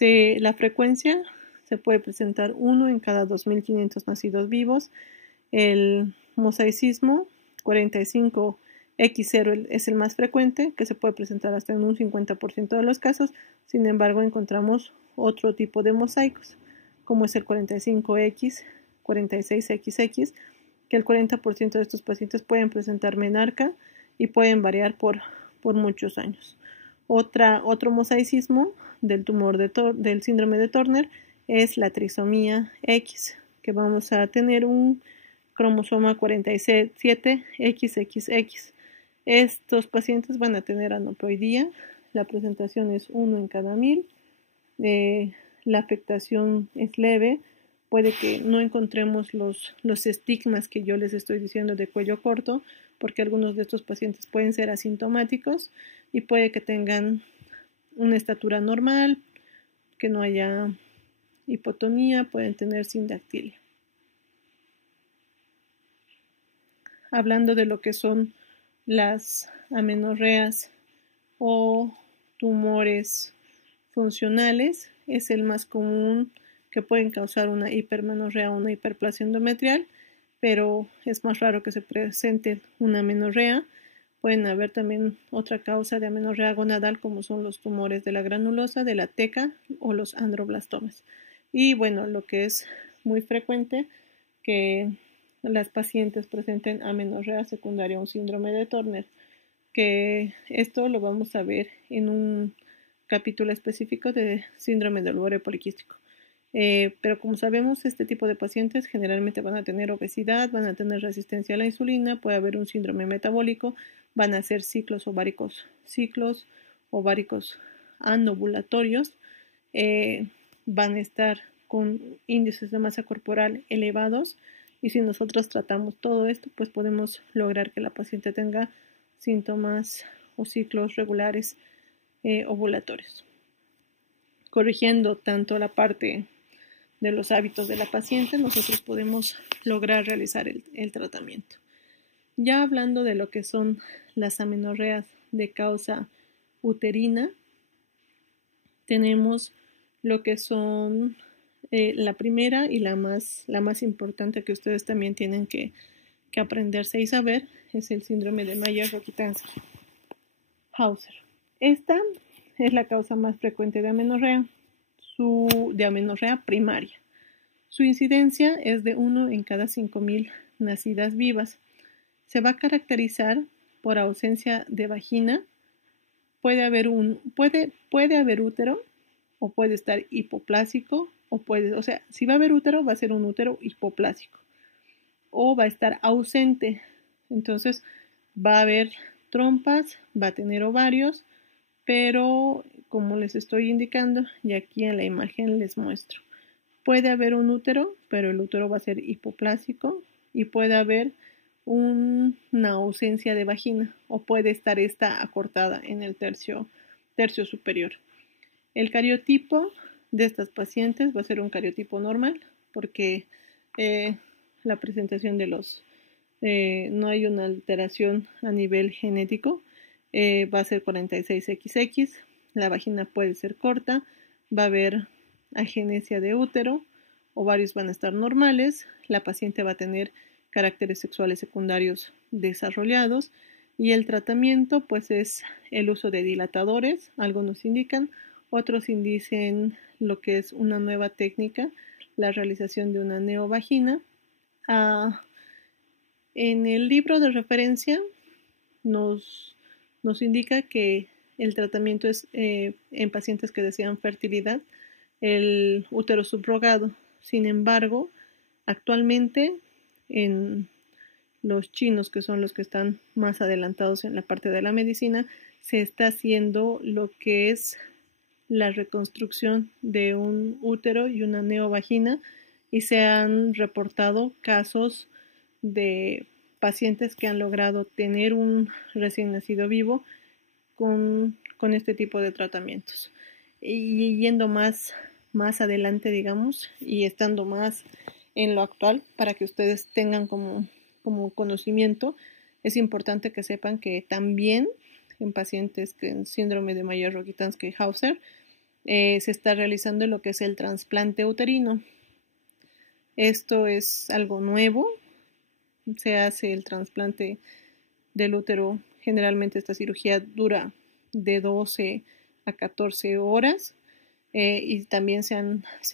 La frecuencia se puede presentar 1 en cada 2.500 nacidos vivos. El mosaicismo 45X0 es el más frecuente, que se puede presentar hasta en un 50% de los casos. Sin embargo, encontramos otro tipo de mosaicos, como es el 45X, 46XX, que el 40% de estos pacientes pueden presentar menarca y pueden variar por muchos años. Otro mosaicismo del tumor del síndrome de Turner es la trisomía X, que vamos a tener un cromosoma 47XXX. Estos pacientes van a tener aneuploidía, la presentación es 1 en cada 1000, la afectación es leve, puede que no encontremos los estigmas que yo les estoy diciendo de cuello corto, porque algunos de estos pacientes pueden ser asintomáticos y puede que tengan una estatura normal, que no haya hipotonía, pueden tener sindactilia. Hablando de lo que son las amenorreas o tumores funcionales, es el más común que pueden causar una hipermenorrea o una hiperplasia endometrial, pero es más raro que se presente una amenorrea. Pueden haber también otra causa de amenorrea gonadal, como son los tumores de la granulosa, de la teca o los androblastomas. Y bueno, lo que es muy frecuente, que las pacientes presenten amenorrea secundaria a un síndrome de Turner, que esto lo vamos a ver en un capítulo específico de síndrome del ovario poliquístico. Pero como sabemos, este tipo de pacientes generalmente van a tener obesidad, van a tener resistencia a la insulina, puede haber un síndrome metabólico, van a ser ciclos ováricos anovulatorios, van a estar con índices de masa corporal elevados, y si nosotros tratamos todo esto, pues podemos lograr que la paciente tenga síntomas o ciclos regulares ovulatorios. Corrigiendo tanto la parte de los hábitos de la paciente, nosotros podemos lograr realizar el tratamiento. Ya hablando de lo que son las amenorreas de causa uterina, tenemos lo que son la primera y la más importante, que ustedes también tienen que aprenderse y saber, es el síndrome de Mayer-Rokitansky-Hauser. Esta es la causa más frecuente de amenorrea primaria. Su incidencia es de 1 en cada 5.000 nacidas vivas. Se va a caracterizar por ausencia de vagina, puede haber útero, o puede estar hipoplásico, o sea, si va a haber útero, va a ser un útero hipoplásico o va a estar ausente. Entonces va a haber trompas, va a tener ovarios, pero como les estoy indicando, y aquí en la imagen les muestro, puede haber un útero, pero el útero va a ser hipoplásico y puede haber una ausencia de vagina o puede estar esta acortada en el tercio superior. El cariotipo de estas pacientes va a ser un cariotipo normal porque la presentación de no hay una alteración a nivel genético, va a ser 46XX, la vagina puede ser corta, va a haber agenesia de útero, ovarios van a estar normales, la paciente va a tener caracteres sexuales secundarios desarrollados y el tratamiento pues es el uso de dilatadores, algunos indican, otros indican lo que es una nueva técnica, la realización de una neovagina. En el libro de referencia nos indica que el tratamiento es en pacientes que desean fertilidad, el útero subrogado. Sin embargo, actualmente en los chinos, que son los que están más adelantados en la parte de la medicina, se está haciendo lo que es la reconstrucción de un útero y una neovagina y se han reportado casos de pacientes que han logrado tener un recién nacido vivo con este tipo de tratamientos. Y yendo más adelante, digamos, y estando más en lo actual, para que ustedes tengan como conocimiento, es importante que sepan que también en pacientes con síndrome de Mayer-Rokitansky-Hauser se está realizando lo que es el trasplante uterino. Esto es algo nuevo, se hace el trasplante del útero. Generalmente esta cirugía dura de 12 a 14 horas y también se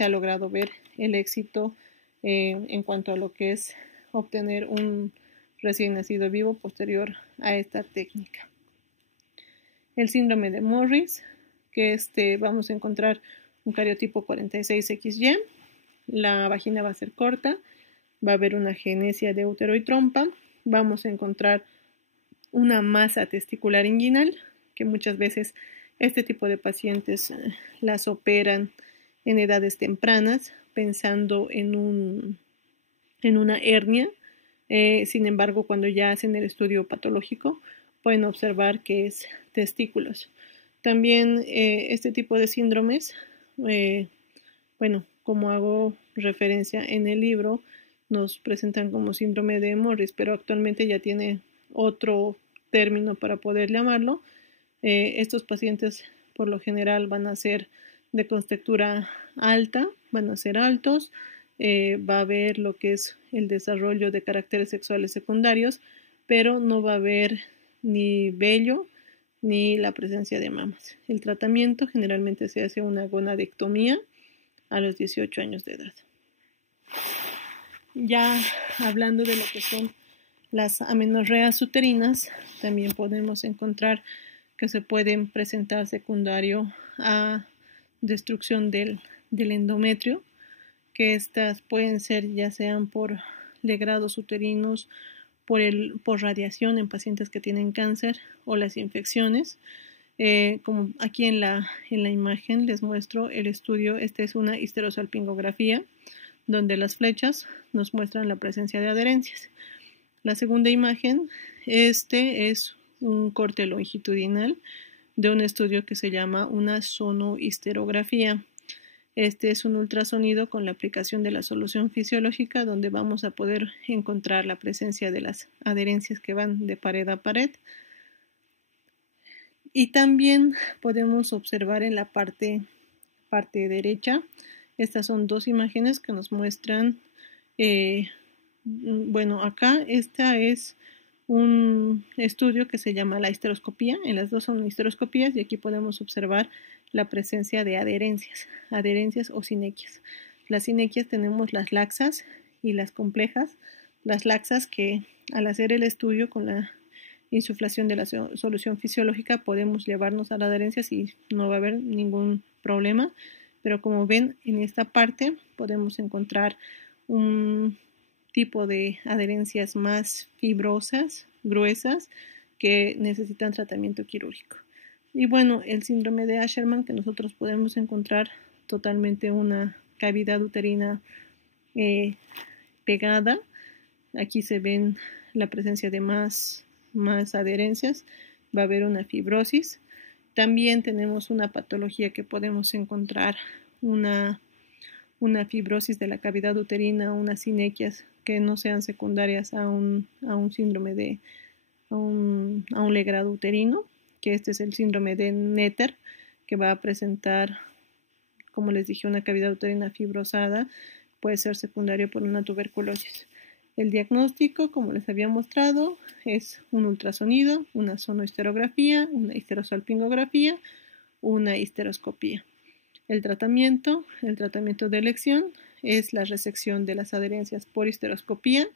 ha logrado ver el éxito en cuanto a lo que es obtener un recién nacido vivo posterior a esta técnica. El síndrome de Morris, que vamos a encontrar un cariotipo 46XY, la vagina va a ser corta, va a haber una agenesia de útero y trompa, vamos a encontrar una masa testicular inguinal, que muchas veces este tipo de pacientes las operan en edades tempranas pensando en una hernia. Sin embargo, cuando ya hacen el estudio patológico, pueden observar que es testículos. También este tipo de síndromes, como hago referencia en el libro, nos presentan como síndrome de Morris, pero actualmente ya tiene otro término para poder llamarlo. Estos pacientes por lo general van a ser de contextura alta, van a ser altos, va a haber lo que es el desarrollo de caracteres sexuales secundarios, pero no va a haber ni vello ni la presencia de mamas. El tratamiento generalmente se hace una gonadectomía a los 18 años de edad. Ya hablando de lo que son las amenorreas uterinas, también podemos encontrar que se pueden presentar secundario a destrucción del endometrio, que estas pueden ser ya sean por legrados uterinos, por radiación en pacientes que tienen cáncer o las infecciones. Como aquí en la imagen les muestro el estudio, esta es una histerosalpingografía donde las flechas nos muestran la presencia de adherencias. La segunda imagen, es un corte longitudinal de un estudio que se llama una sonohisterografía. Este es un ultrasonido con la aplicación de la solución fisiológica donde vamos a poder encontrar la presencia de las adherencias que van de pared a pared. Y también podemos observar en la parte derecha, estas son dos imágenes que nos muestran, acá esta es un estudio que se llama la histeroscopía, en las dos son histeroscopías y aquí podemos observar la presencia de adherencias o sinequias. Las sinequias tenemos las laxas y las complejas. Las laxas que al hacer el estudio con la insuflación de la solución fisiológica podemos llevarnos a la adherencia y no va a haber ningún problema. Pero como ven, en esta parte podemos encontrar un tipo de adherencias más fibrosas, gruesas, que necesitan tratamiento quirúrgico. Y bueno, el síndrome de Asherman, que nosotros podemos encontrar totalmente una cavidad uterina pegada. Aquí se ven la presencia de más adherencias. Va a haber una fibrosis. También tenemos una patología que podemos encontrar, una fibrosis de la cavidad uterina, unas sinequias que no sean secundarias a un síndrome de a un legrado uterino, que este es el síndrome de Netter, que va a presentar, como les dije, una cavidad uterina fibrosada, puede ser secundario por una tuberculosis. El diagnóstico, como les había mostrado, es un ultrasonido, una sonohisterografía, una histerosalpingografía, una histeroscopía. El tratamiento de elección es la resección de las adherencias por histeroscopía.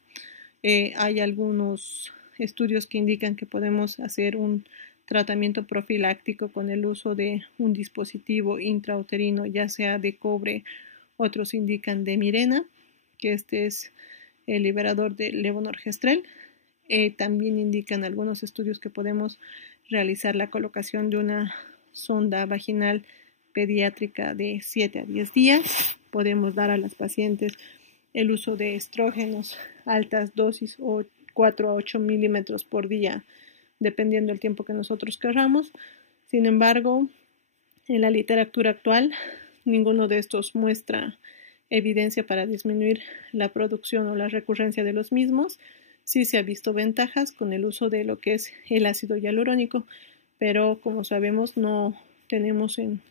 Hay algunos estudios que indican que podemos hacer un tratamiento profiláctico con el uso de un dispositivo intrauterino, ya sea de cobre, otros indican de Mirena, que este es el liberador de levonorgestrel. También indican algunos estudios que podemos realizar la colocación de una sonda vaginal pediátrica de 7 a 10 días. Podemos dar a las pacientes el uso de estrógenos, altas dosis o 4 a 8 milímetros por día, dependiendo del tiempo que nosotros querramos. Sin embargo, en la literatura actual, ninguno de estos muestra evidencia para disminuir la producción o la recurrencia de los mismos. Sí se ha visto ventajas con el uso de lo que es el ácido hialurónico, pero como sabemos no tenemos en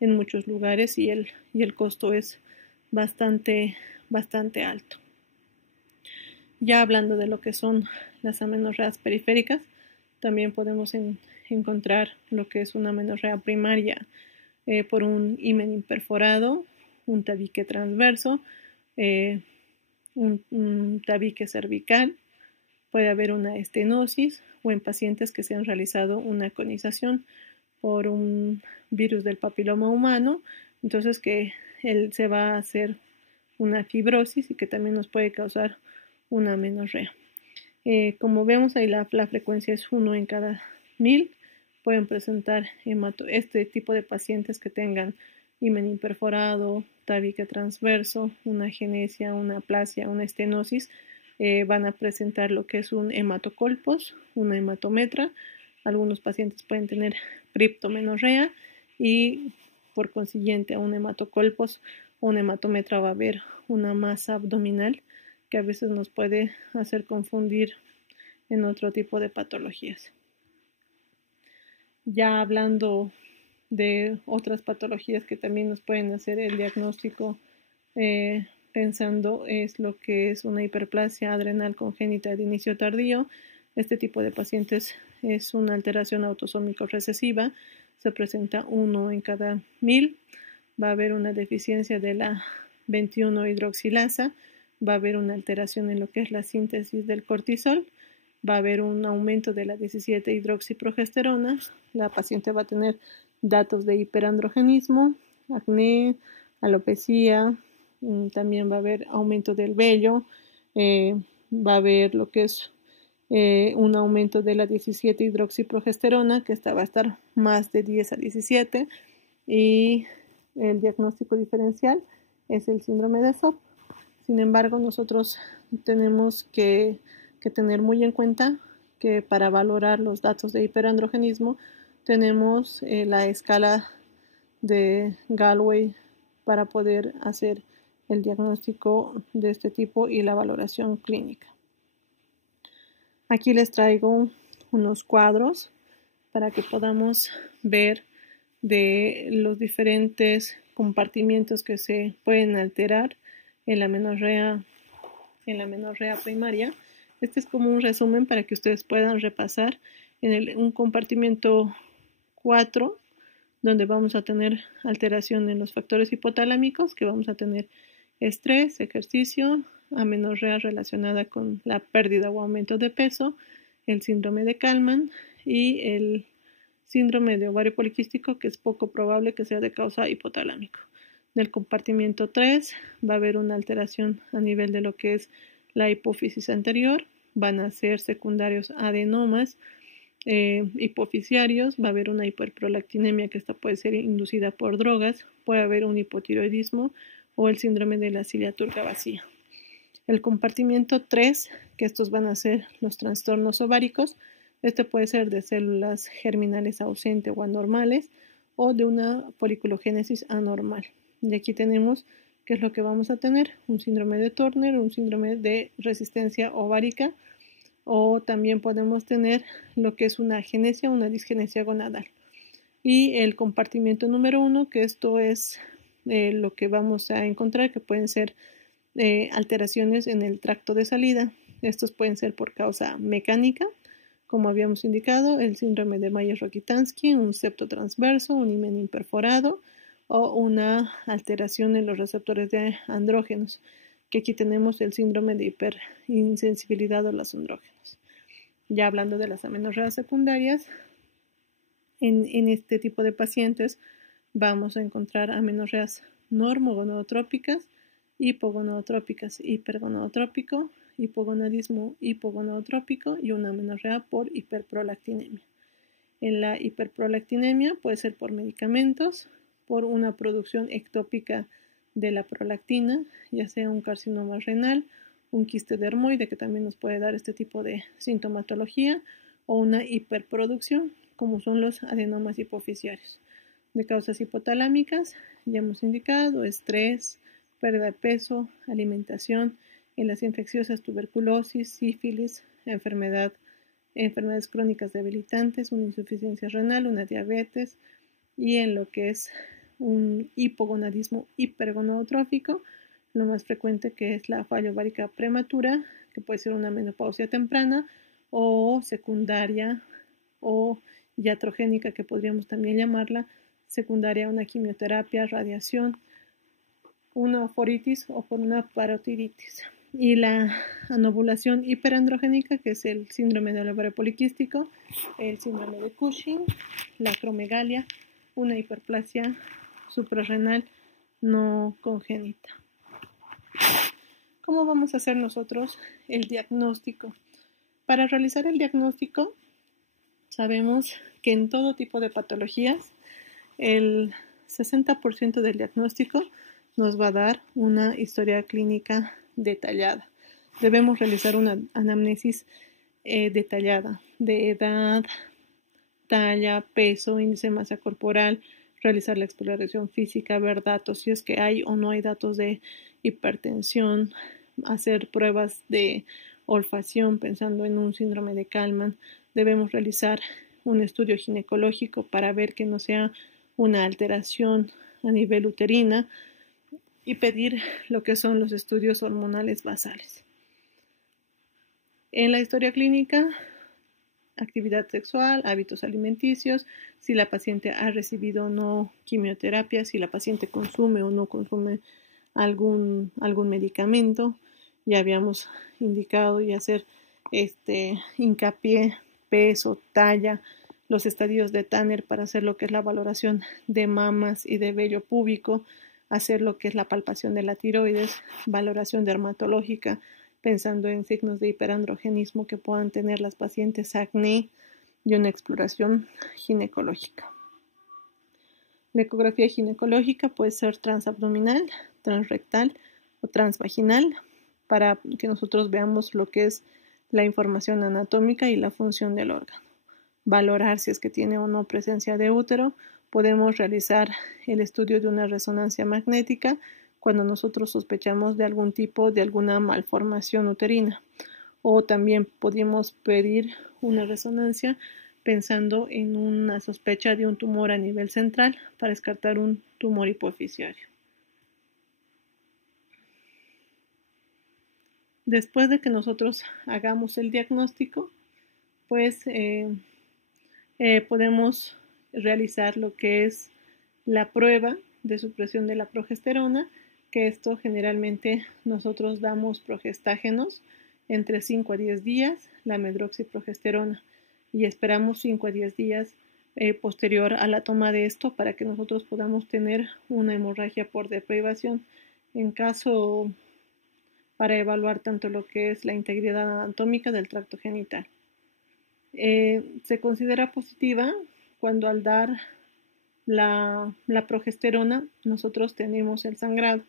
muchos lugares y el costo es bastante alto. Ya hablando de lo que son las amenorreas periféricas, también podemos encontrar lo que es una amenorrea primaria por un himen imperforado, un tabique transverso, un tabique cervical. Puede haber una estenosis o en pacientes que se han realizado una conización por un virus del papiloma humano, entonces que se va a hacer una fibrosis y que también nos puede causar una amenorrea. Como vemos ahí la frecuencia es 1 en cada 1000. Pueden presentar este tipo de pacientes que tengan himen imperforado, tabique transverso, una agenesia, una aplasia, una estenosis. Van a presentar lo que es un hematocolpos, una hematometra. Algunos pacientes pueden tener criptomenorrea y por consiguiente a un hematocolpos o un hematometra va a haber una masa abdominal que a veces nos puede hacer confundir en otro tipo de patologías. Ya hablando de otras patologías que también nos pueden hacer el diagnóstico pensando es lo que es una hiperplasia adrenal congénita de inicio tardío. Este tipo de pacientes es una alteración autosómico recesiva, se presenta 1 en cada 1000. Va a haber una deficiencia de la 21 hidroxilasa, va a haber una alteración en lo que es la síntesis del cortisol, va a haber un aumento de la 17 hidroxiprogesterona, la paciente va a tener datos de hiperandrogenismo, acné, alopecia, también va a haber aumento del vello, va a haber lo que es un aumento de la 17 hidroxiprogesterona, que esta va a estar más de 10 a 17, y el diagnóstico diferencial es el síndrome de SOP. Sin embargo, nosotros tenemos que tener muy en cuenta que para valorar los datos de hiperandrogenismo tenemos la escala de Galway para poder hacer el diagnóstico de este tipo y la valoración clínica. Aquí les traigo unos cuadros para que podamos ver de los diferentes compartimientos que se pueden alterar en la amenorrea primaria. Este es como un resumen para que ustedes puedan repasar en un compartimento 4, donde vamos a tener alteración en los factores hipotalámicos, que vamos a tener estrés, ejercicio, amenorrea relacionada con la pérdida o aumento de peso, el síndrome de Kallmann y el síndrome de ovario poliquístico, que es poco probable que sea de causa hipotalámico. Del compartimiento 3 va a haber una alteración a nivel de lo que es la hipófisis anterior, van a ser secundarios adenomas hipofisiarios, va a haber una hiperprolactinemia que esta puede ser inducida por drogas, puede haber un hipotiroidismo o el síndrome de la cilia turca vacía. El compartimiento 3, que estos van a ser los trastornos ováricos, este puede ser de células germinales ausentes o anormales o de una foliculogénesis anormal. Y aquí tenemos qué es lo que vamos a tener, un síndrome de Turner, un síndrome de resistencia ovárica, o también podemos tener lo que es una agenesia, una disgenesia gonadal. Y el compartimiento número 1, que esto es lo que vamos a encontrar, que pueden ser alteraciones en el tracto de salida. Estos pueden ser por causa mecánica, como habíamos indicado, el síndrome de Mayer-Rokitansky, un septo transverso, un himen imperforado o una alteración en los receptores de andrógenos, que aquí tenemos el síndrome de hiperinsensibilidad a los andrógenos. Ya hablando de las amenorreas secundarias, en este tipo de pacientes vamos a encontrar amenorreas normogonadotrópicas, hipogonadotrópicas, hipergonadotrópico, hipogonadismo hipogonadotrópico y una amenorrea por hiperprolactinemia. En la hiperprolactinemia puede ser por medicamentos, por una producción ectópica de la prolactina, ya sea un carcinoma renal, un quiste dermoide que también nos puede dar este tipo de sintomatología, o una hiperproducción, como son los adenomas hipofisiarios. De causas hipotalámicas, ya hemos indicado, estrés, pérdida de peso, alimentación, en las infecciosas tuberculosis, sífilis, enfermedades crónicas debilitantes, una insuficiencia renal, una diabetes, y en lo que es un hipogonadismo hipergonadotrófico, lo más frecuente que es la falla ovárica prematura, que puede ser una menopausia temprana o secundaria o iatrogénica, que podríamos también llamarla, secundaria a una quimioterapia, radiación, una oforitis o por una parotiditis. Y la anovulación hiperandrogénica, que es el síndrome del ovario poliquístico, el síndrome de Cushing, la acromegalia, una hiperplasia suprarrenal no congénita. ¿Cómo vamos a hacer nosotros el diagnóstico? Para realizar el diagnóstico, sabemos que en todo tipo de patologías, el 60% del diagnóstico nos va a dar una historia clínica detallada. Debemos realizar una anamnesis detallada de edad, talla, peso, índice de masa corporal, realizar la exploración física, ver datos si es que hay o no hay datos de hipertensión, hacer pruebas de olfacción pensando en un síndrome de Kallmann. Debemos realizar un estudio ginecológico para ver que no sea una alteración a nivel uterina y pedir lo que son los estudios hormonales basales. En la historia clínica, actividad sexual, hábitos alimenticios, si la paciente ha recibido o no quimioterapia, si la paciente consume o no consume algún medicamento. Ya habíamos indicado y hacer hincapié, peso, talla, los estadios de Tanner para hacer lo que es la valoración de mamas y de vello púbico, hacer lo que es la palpación de la tiroides, valoración dermatológica, pensando en signos de hiperandrogenismo que puedan tener las pacientes, acné, y una exploración ginecológica. La ecografía ginecológica puede ser transabdominal, transrectal o transvaginal para que nosotros veamos lo que es la información anatómica y la función del órgano. Valorar si es que tiene o no presencia de útero. Podemos realizar el estudio de una resonancia magnética cuando nosotros sospechamos de algún tipo de alguna malformación uterina. O también podemos pedir una resonancia pensando en una sospecha de un tumor a nivel central para descartar un tumor hipofisiario. Después de que nosotros hagamos el diagnóstico, pues podemos realizar lo que es la prueba de supresión de la progesterona, que esto generalmente nosotros damos progestágenos entre 5 a 10 días, la medroxiprogesterona, y esperamos 5 a 10 días posterior a la toma de esto para que nosotros podamos tener una hemorragia por deprivación. En caso para evaluar tanto lo que es la integridad anatómica del tracto genital. Se considera positiva cuando al dar la progesterona nosotros tenemos el sangrado.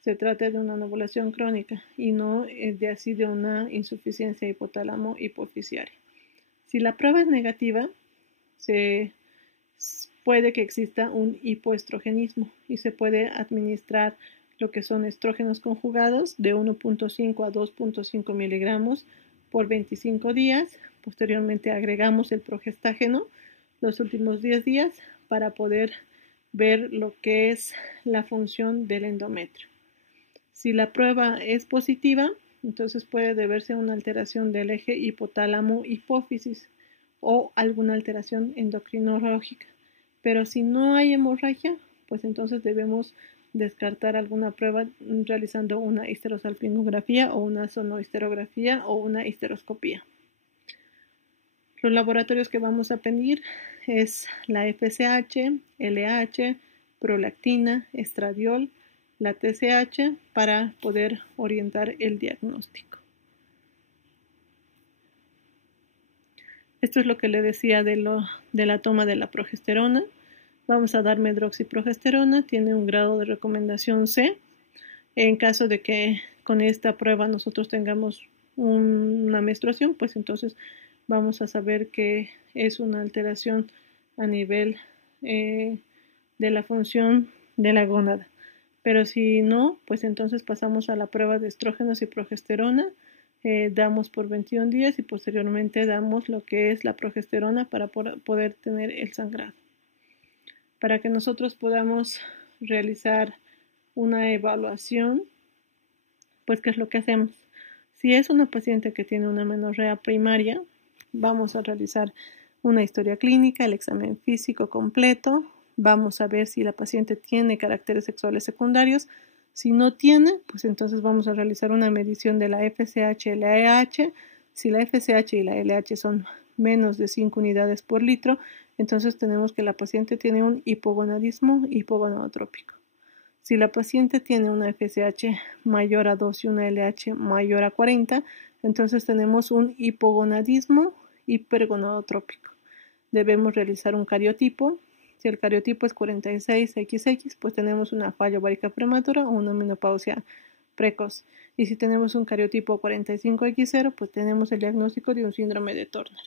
Se trata de una anovulación crónica y no de una insuficiencia hipotálamo hipoficiaria. Si la prueba es negativa, puede que exista un hipoestrogenismo y se puede administrar lo que son estrógenos conjugados de 1.5 a 2.5 miligramos por 25 días. Posteriormente agregamos el progestágeno los últimos 10 días para poder ver lo que es la función del endometrio. Si la prueba es positiva, entonces puede deberse a una alteración del eje hipotálamo-hipófisis o alguna alteración endocrinológica. Pero si no hay hemorragia, pues entonces debemos descartar alguna prueba realizando una histerosalpingografía o una sonohisterografía o una histeroscopía. Los laboratorios que vamos a pedir es la FSH, LH, prolactina, estradiol, la TSH para poder orientar el diagnóstico. Esto es lo que le decía de la toma de la progesterona. Vamos a dar medroxiprogesterona, tiene un grado de recomendación C. En caso de que con esta prueba nosotros tengamos una menstruación, pues entonces vamos a saber que es una alteración a nivel de la función de la gónada. Pero si no, pues entonces pasamos a la prueba de estrógenos y progesterona, damos por 21 días y posteriormente damos lo que es la progesterona para poder tener el sangrado. Para que nosotros podamos realizar una evaluación, pues ¿qué es lo que hacemos? Si es una paciente que tiene una menorrea primaria, vamos a realizar una historia clínica, el examen físico completo, vamos a ver si la paciente tiene caracteres sexuales secundarios. Si no tiene, pues entonces vamos a realizar una medición de la FSH y la LH. Si la FSH y la LH son menos de 5 unidades por litro, entonces tenemos que la paciente tiene un hipogonadismo hipogonadotrópico. Si la paciente tiene una FSH mayor a 2 y una LH mayor a 40, entonces tenemos un hipogonadismo hipergonadotrópico. Debemos realizar un cariotipo. Si el cariotipo es 46XX, pues tenemos una falla ovárica prematura o una menopausia precoz. Y si tenemos un cariotipo 45X0, pues tenemos el diagnóstico de un síndrome de Turner.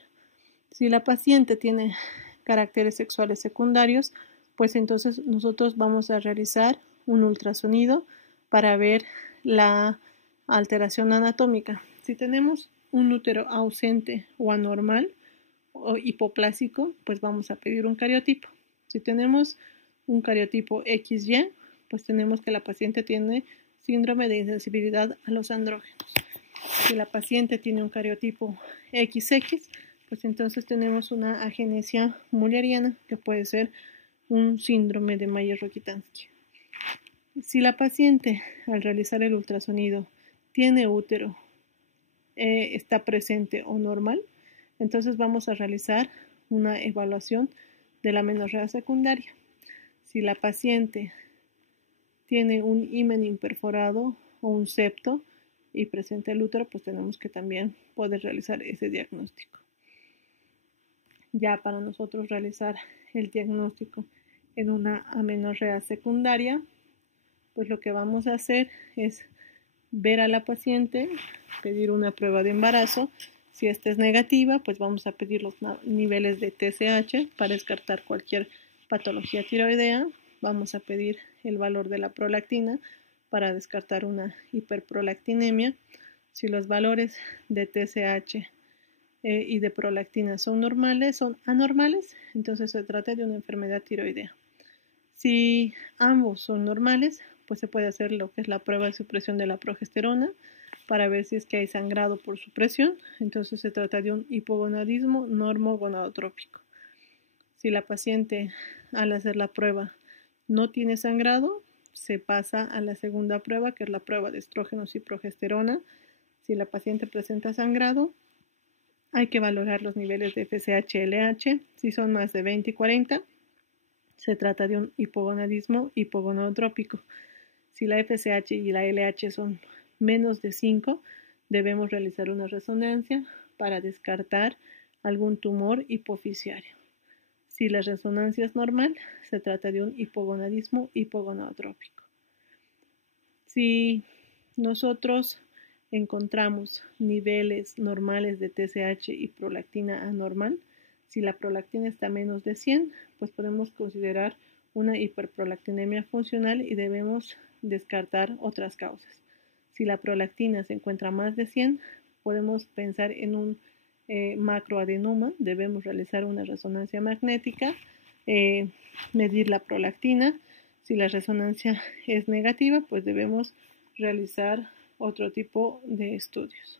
Si la paciente tiene caracteres sexuales secundarios, pues entonces nosotros vamos a realizar un ultrasonido para ver la alteración anatómica. Si tenemos un útero ausente o anormal o hipoplásico, pues vamos a pedir un cariotipo. Si tenemos un cariotipo XY, pues tenemos que la paciente tiene síndrome de insensibilidad a los andrógenos. Si la paciente tiene un cariotipo XX, pues entonces tenemos una agenesia mulleriana, que puede ser un síndrome de Mayer-Rokitansky. Si la paciente al realizar el ultrasonido tiene útero, está presente o normal, entonces vamos a realizar una evaluación de la menorrea secundaria. Si la paciente tiene un himen imperforado o un septo y presenta el útero, pues tenemos que también poder realizar ese diagnóstico. Ya para nosotros realizar el diagnóstico en una amenorrea secundaria, pues lo que vamos a hacer es ver a la paciente, pedir una prueba de embarazo. Si esta es negativa, pues vamos a pedir los niveles de TSH para descartar cualquier patología tiroidea. Vamos a pedir el valor de la prolactina para descartar una hiperprolactinemia. Si los valores de TSH y de prolactina son anormales, entonces se trata de una enfermedad tiroidea. Si ambos son normales, pues se puede hacer lo que es la prueba de supresión de la progesterona para ver si es que hay sangrado por supresión. Entonces se trata de un hipogonadismo normogonadotrópico. Si la paciente al hacer la prueba no tiene sangrado, se pasa a la segunda prueba, que es la prueba de estrógenos y progesterona. Si la paciente presenta sangrado, Hay que valorar los niveles de FSH-LH. Si son más de 20 y 40, se trata de un hipogonadismo hipogonadotrópico. Si la FSH y la LH son menos de 5, debemos realizar una resonancia para descartar algún tumor hipofisiario. Si la resonancia es normal, se trata de un hipogonadismo hipogonadotrópico. Si nosotros encontramos niveles normales de TSH y prolactina anormal, si la prolactina está menos de 100, pues podemos considerar una hiperprolactinemia funcional y debemos descartar otras causas. Si la prolactina se encuentra más de 100, podemos pensar en un macroadenoma, debemos realizar una resonancia magnética, medir la prolactina. Si la resonancia es negativa, pues debemos realizar otro tipo de estudios.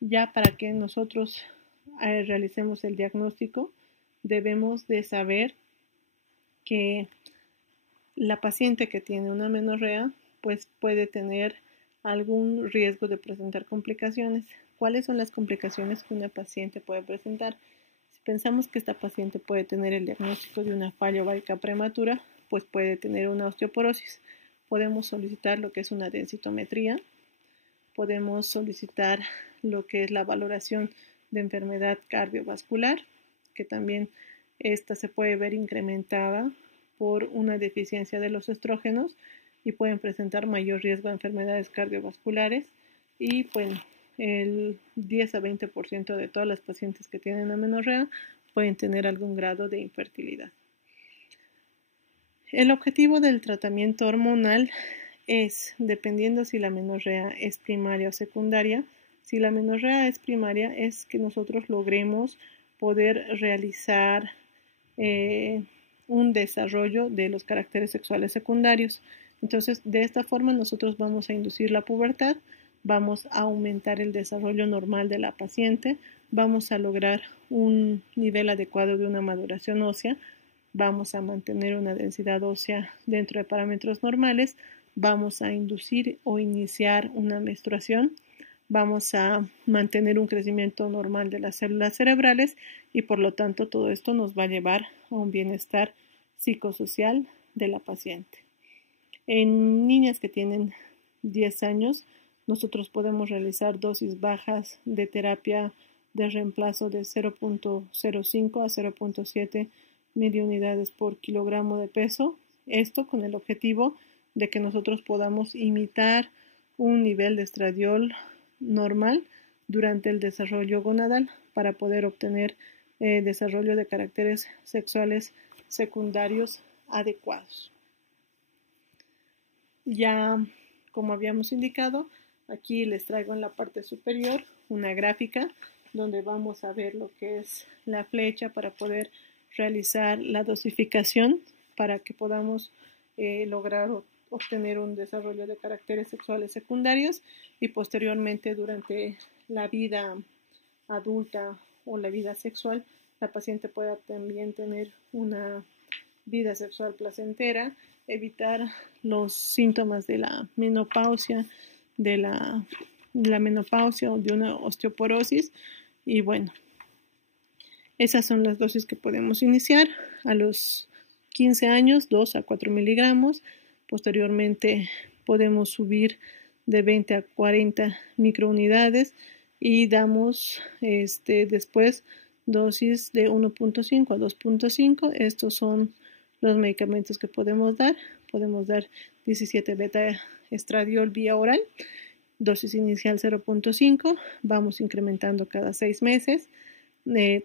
Ya para que nosotros realicemos el diagnóstico, debemos de saber que la paciente que tiene una amenorrea pues puede tener algún riesgo de presentar complicaciones. ¿Cuáles son las complicaciones que una paciente puede presentar? Si pensamos que esta paciente puede tener el diagnóstico de una falla ovárica prematura, pues puede tener una osteoporosis. Podemos solicitar lo que es una densitometría, podemos solicitar lo que es la valoración de enfermedad cardiovascular, que también esta se puede ver incrementada por una deficiencia de los estrógenos y pueden presentar mayor riesgo de enfermedades cardiovasculares y pues el 10 a 20% de todas las pacientes que tienen amenorrea pueden tener algún grado de infertilidad. El objetivo del tratamiento hormonal es, dependiendo si la amenorrea es primaria o secundaria, si la amenorrea es primaria es que nosotros logremos poder realizar un desarrollo de los caracteres sexuales secundarios. Entonces, de esta forma nosotros vamos a inducir la pubertad, vamos a aumentar el desarrollo normal de la paciente, vamos a lograr un nivel adecuado de una maduración ósea, vamos a mantener una densidad ósea dentro de parámetros normales, vamos a inducir o iniciar una menstruación, vamos a mantener un crecimiento normal de las células cerebrales y por lo tanto todo esto nos va a llevar a un bienestar psicosocial de la paciente. En niñas que tienen 10 años, nosotros podemos realizar dosis bajas de terapia de reemplazo de 0.05 a 0.7 miliunidades por kilogramo de peso. Esto con el objetivo de que nosotros podamos imitar un nivel de estradiol normal durante el desarrollo gonadal para poder obtener desarrollo de caracteres sexuales secundarios adecuados. Ya como habíamos indicado, aquí les traigo en la parte superior una gráfica donde vamos a ver lo que es la flecha para poder realizar la dosificación para que podamos lograr obtener un desarrollo de caracteres sexuales secundarios y posteriormente durante la vida adulta o la vida sexual la paciente pueda también tener una vida sexual placentera, evitar los síntomas de la menopausia, de la menopausia o de una osteoporosis y bueno, esas son las dosis que podemos iniciar a los 15 años, 2 a 4 miligramos. Posteriormente podemos subir de 20 a 40 microunidades y damos después dosis de 1.5 a 2.5. Estos son los medicamentos que podemos dar. Podemos dar 17 beta estradiol vía oral, dosis inicial 0.5, vamos incrementando cada 6 meses.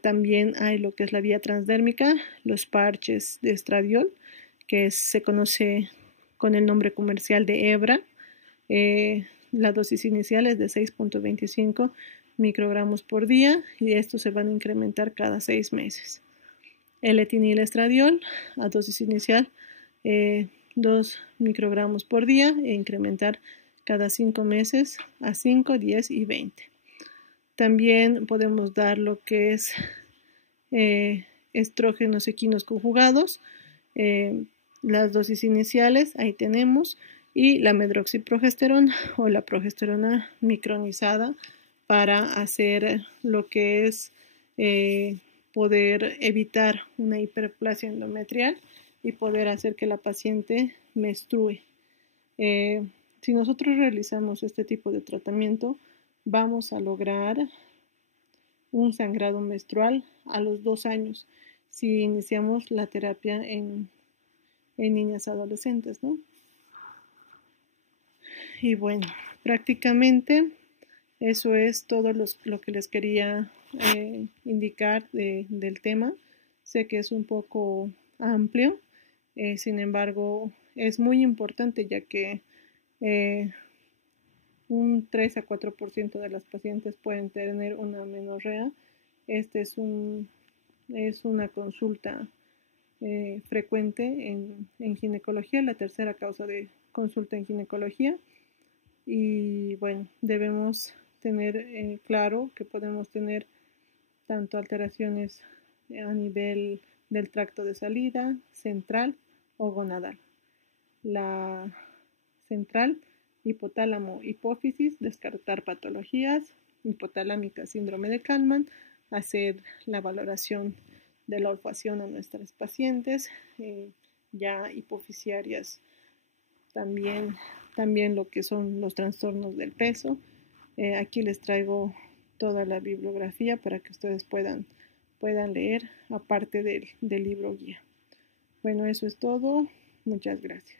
También hay lo que es la vía transdérmica, los parches de estradiol, que se conoce con el nombre comercial de Ebra. La dosis inicial es de 6.25 microgramos por día y estos se van a incrementar cada 6 meses. El etinilestradiol a dosis inicial 2 microgramos por día e incrementar cada 5 meses a 5, 10 y 20. También podemos dar lo que es estrógenos equinos conjugados, las dosis iniciales, ahí tenemos, y la medroxiprogesterona o la progesterona micronizada para hacer lo que es poder evitar una hiperplasia endometrial y poder hacer que la paciente menstrue. Si nosotros realizamos este tipo de tratamiento, vamos a lograr un sangrado menstrual a los 2 años si iniciamos la terapia en niñas adolescentes, ¿no? Y bueno, prácticamente eso es todo lo que les quería indicar del tema. Sé que es un poco amplio, sin embargo, es muy importante ya que un 3 a 4% de las pacientes pueden tener una amenorrea. Este es una consulta frecuente en ginecología, la tercera causa de consulta en ginecología. Y bueno, debemos tener claro que podemos tener tanto alteraciones a nivel del tracto de salida, central o gonadal. La central, hipotálamo, hipófisis, descartar patologías, hipotalámica, síndrome de Kalman, hacer la valoración de la olfacción a nuestras pacientes, ya hipofisiarias también lo que son los trastornos del peso. Aquí les traigo toda la bibliografía para que ustedes puedan leer, aparte del libro guía. Bueno, eso es todo. Muchas gracias.